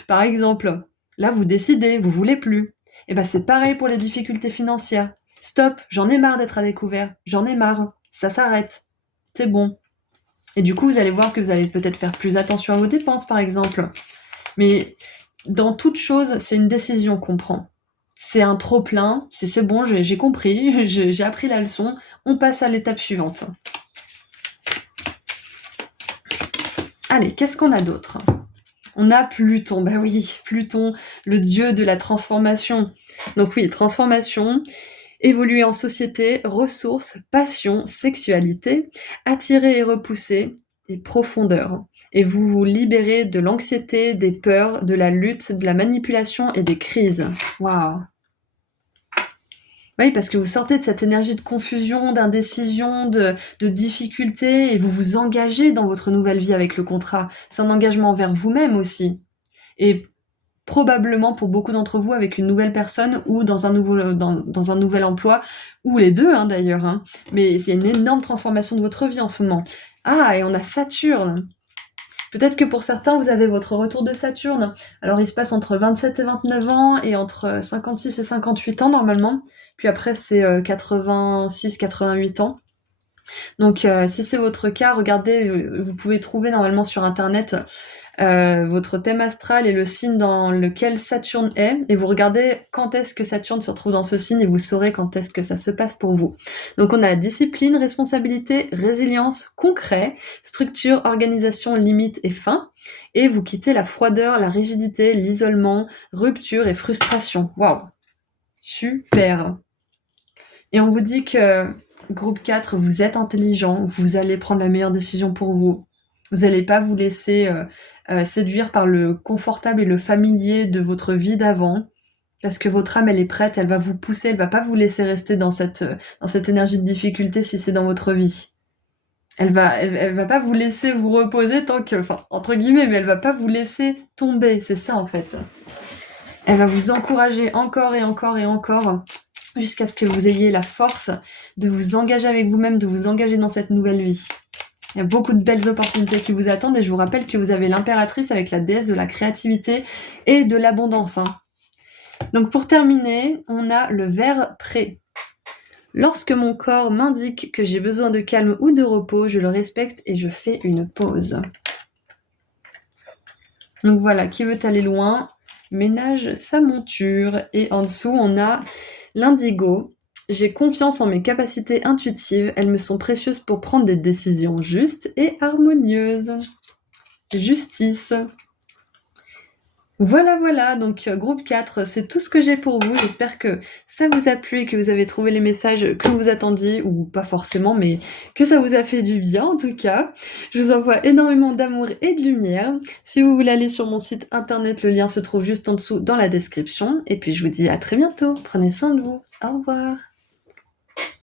Par exemple, là, vous décidez, vous voulez plus. Et ben c'est pareil pour les difficultés financières. Stop, j'en ai marre d'être à découvert. J'en ai marre. Ça s'arrête. C'est bon. Et du coup, vous allez voir que vous allez peut-être faire plus attention à vos dépenses, par exemple. Mais dans toute chose, c'est une décision qu'on prend. C'est un trop-plein, c'est bon, j'ai compris, j'ai appris la leçon, on passe à l'étape suivante. Allez, qu'est-ce qu'on a d'autre? On a Pluton, bah oui, Pluton, le dieu de la transformation. Donc oui, transformation, évoluer en société, ressources, passion, sexualité, attirer et repousser, et profondeur. Et vous vous libérez de l'anxiété, des peurs, de la lutte, de la manipulation et des crises. Waouh! Oui, parce que vous sortez de cette énergie de confusion, d'indécision, de difficulté et vous vous engagez dans votre nouvelle vie avec le contrat. C'est un engagement envers vous-même aussi. Et probablement pour beaucoup d'entre vous avec une nouvelle personne ou dans un nouvel emploi, ou les deux hein, d'ailleurs. Hein. Mais il y a une énorme transformation de votre vie en ce moment. Ah, et on a Saturne. Peut-être que pour certains, vous avez votre retour de Saturne. Alors il se passe entre 27 et 29 ans et entre 56 et 58 ans normalement. Puis après, c'est 86-88 ans. Donc si c'est votre cas, regardez, vous pouvez trouver normalement sur Internet votre thème astral et le signe dans lequel Saturne est, et vous regardez quand est-ce que Saturne se retrouve dans ce signe et vous saurez quand est-ce que ça se passe pour vous. Donc on a la discipline, responsabilité, résilience, concret, structure, organisation, limite et fin, et vous quittez la froideur, la rigidité, l'isolement, rupture et frustration. Waouh! Super! Et on vous dit que groupe 4, vous êtes intelligent, vous allez prendre la meilleure décision pour vous. Vous n'allez pas vous laisser séduire par le confortable et le familier de votre vie d'avant, parce que votre âme, elle est prête, elle va vous pousser, elle va pas vous laisser rester dans cette énergie de difficulté si c'est dans votre vie. Elle va pas vous laisser vous reposer tant que, enfin, entre guillemets, mais elle va pas vous laisser tomber, c'est ça en fait. Elle va vous encourager encore et encore et encore, jusqu'à ce que vous ayez la force de vous engager avec vous-même, de vous engager dans cette nouvelle vie. Il y a beaucoup de belles opportunités qui vous attendent et je vous rappelle que vous avez l'impératrice avec la déesse de la créativité et de l'abondance. Hein. Donc pour terminer, on a le ver prêt. Lorsque mon corps m'indique que j'ai besoin de calme ou de repos, je le respecte et je fais une pause. Donc voilà, qui veut aller loin, ménage sa monture. Et en dessous, on a l'indigo. J'ai confiance en mes capacités intuitives, elles me sont précieuses pour prendre des décisions justes et harmonieuses. Justice. Voilà, voilà, donc groupe 4, c'est tout ce que j'ai pour vous. J'espère que ça vous a plu et que vous avez trouvé les messages que vous attendiez ou pas forcément, mais que ça vous a fait du bien en tout cas. Je vous envoie énormément d'amour et de lumière. Si vous voulez aller sur mon site internet, le lien se trouve juste en dessous dans la description et puis je vous dis à très bientôt. Prenez soin de vous. Au revoir.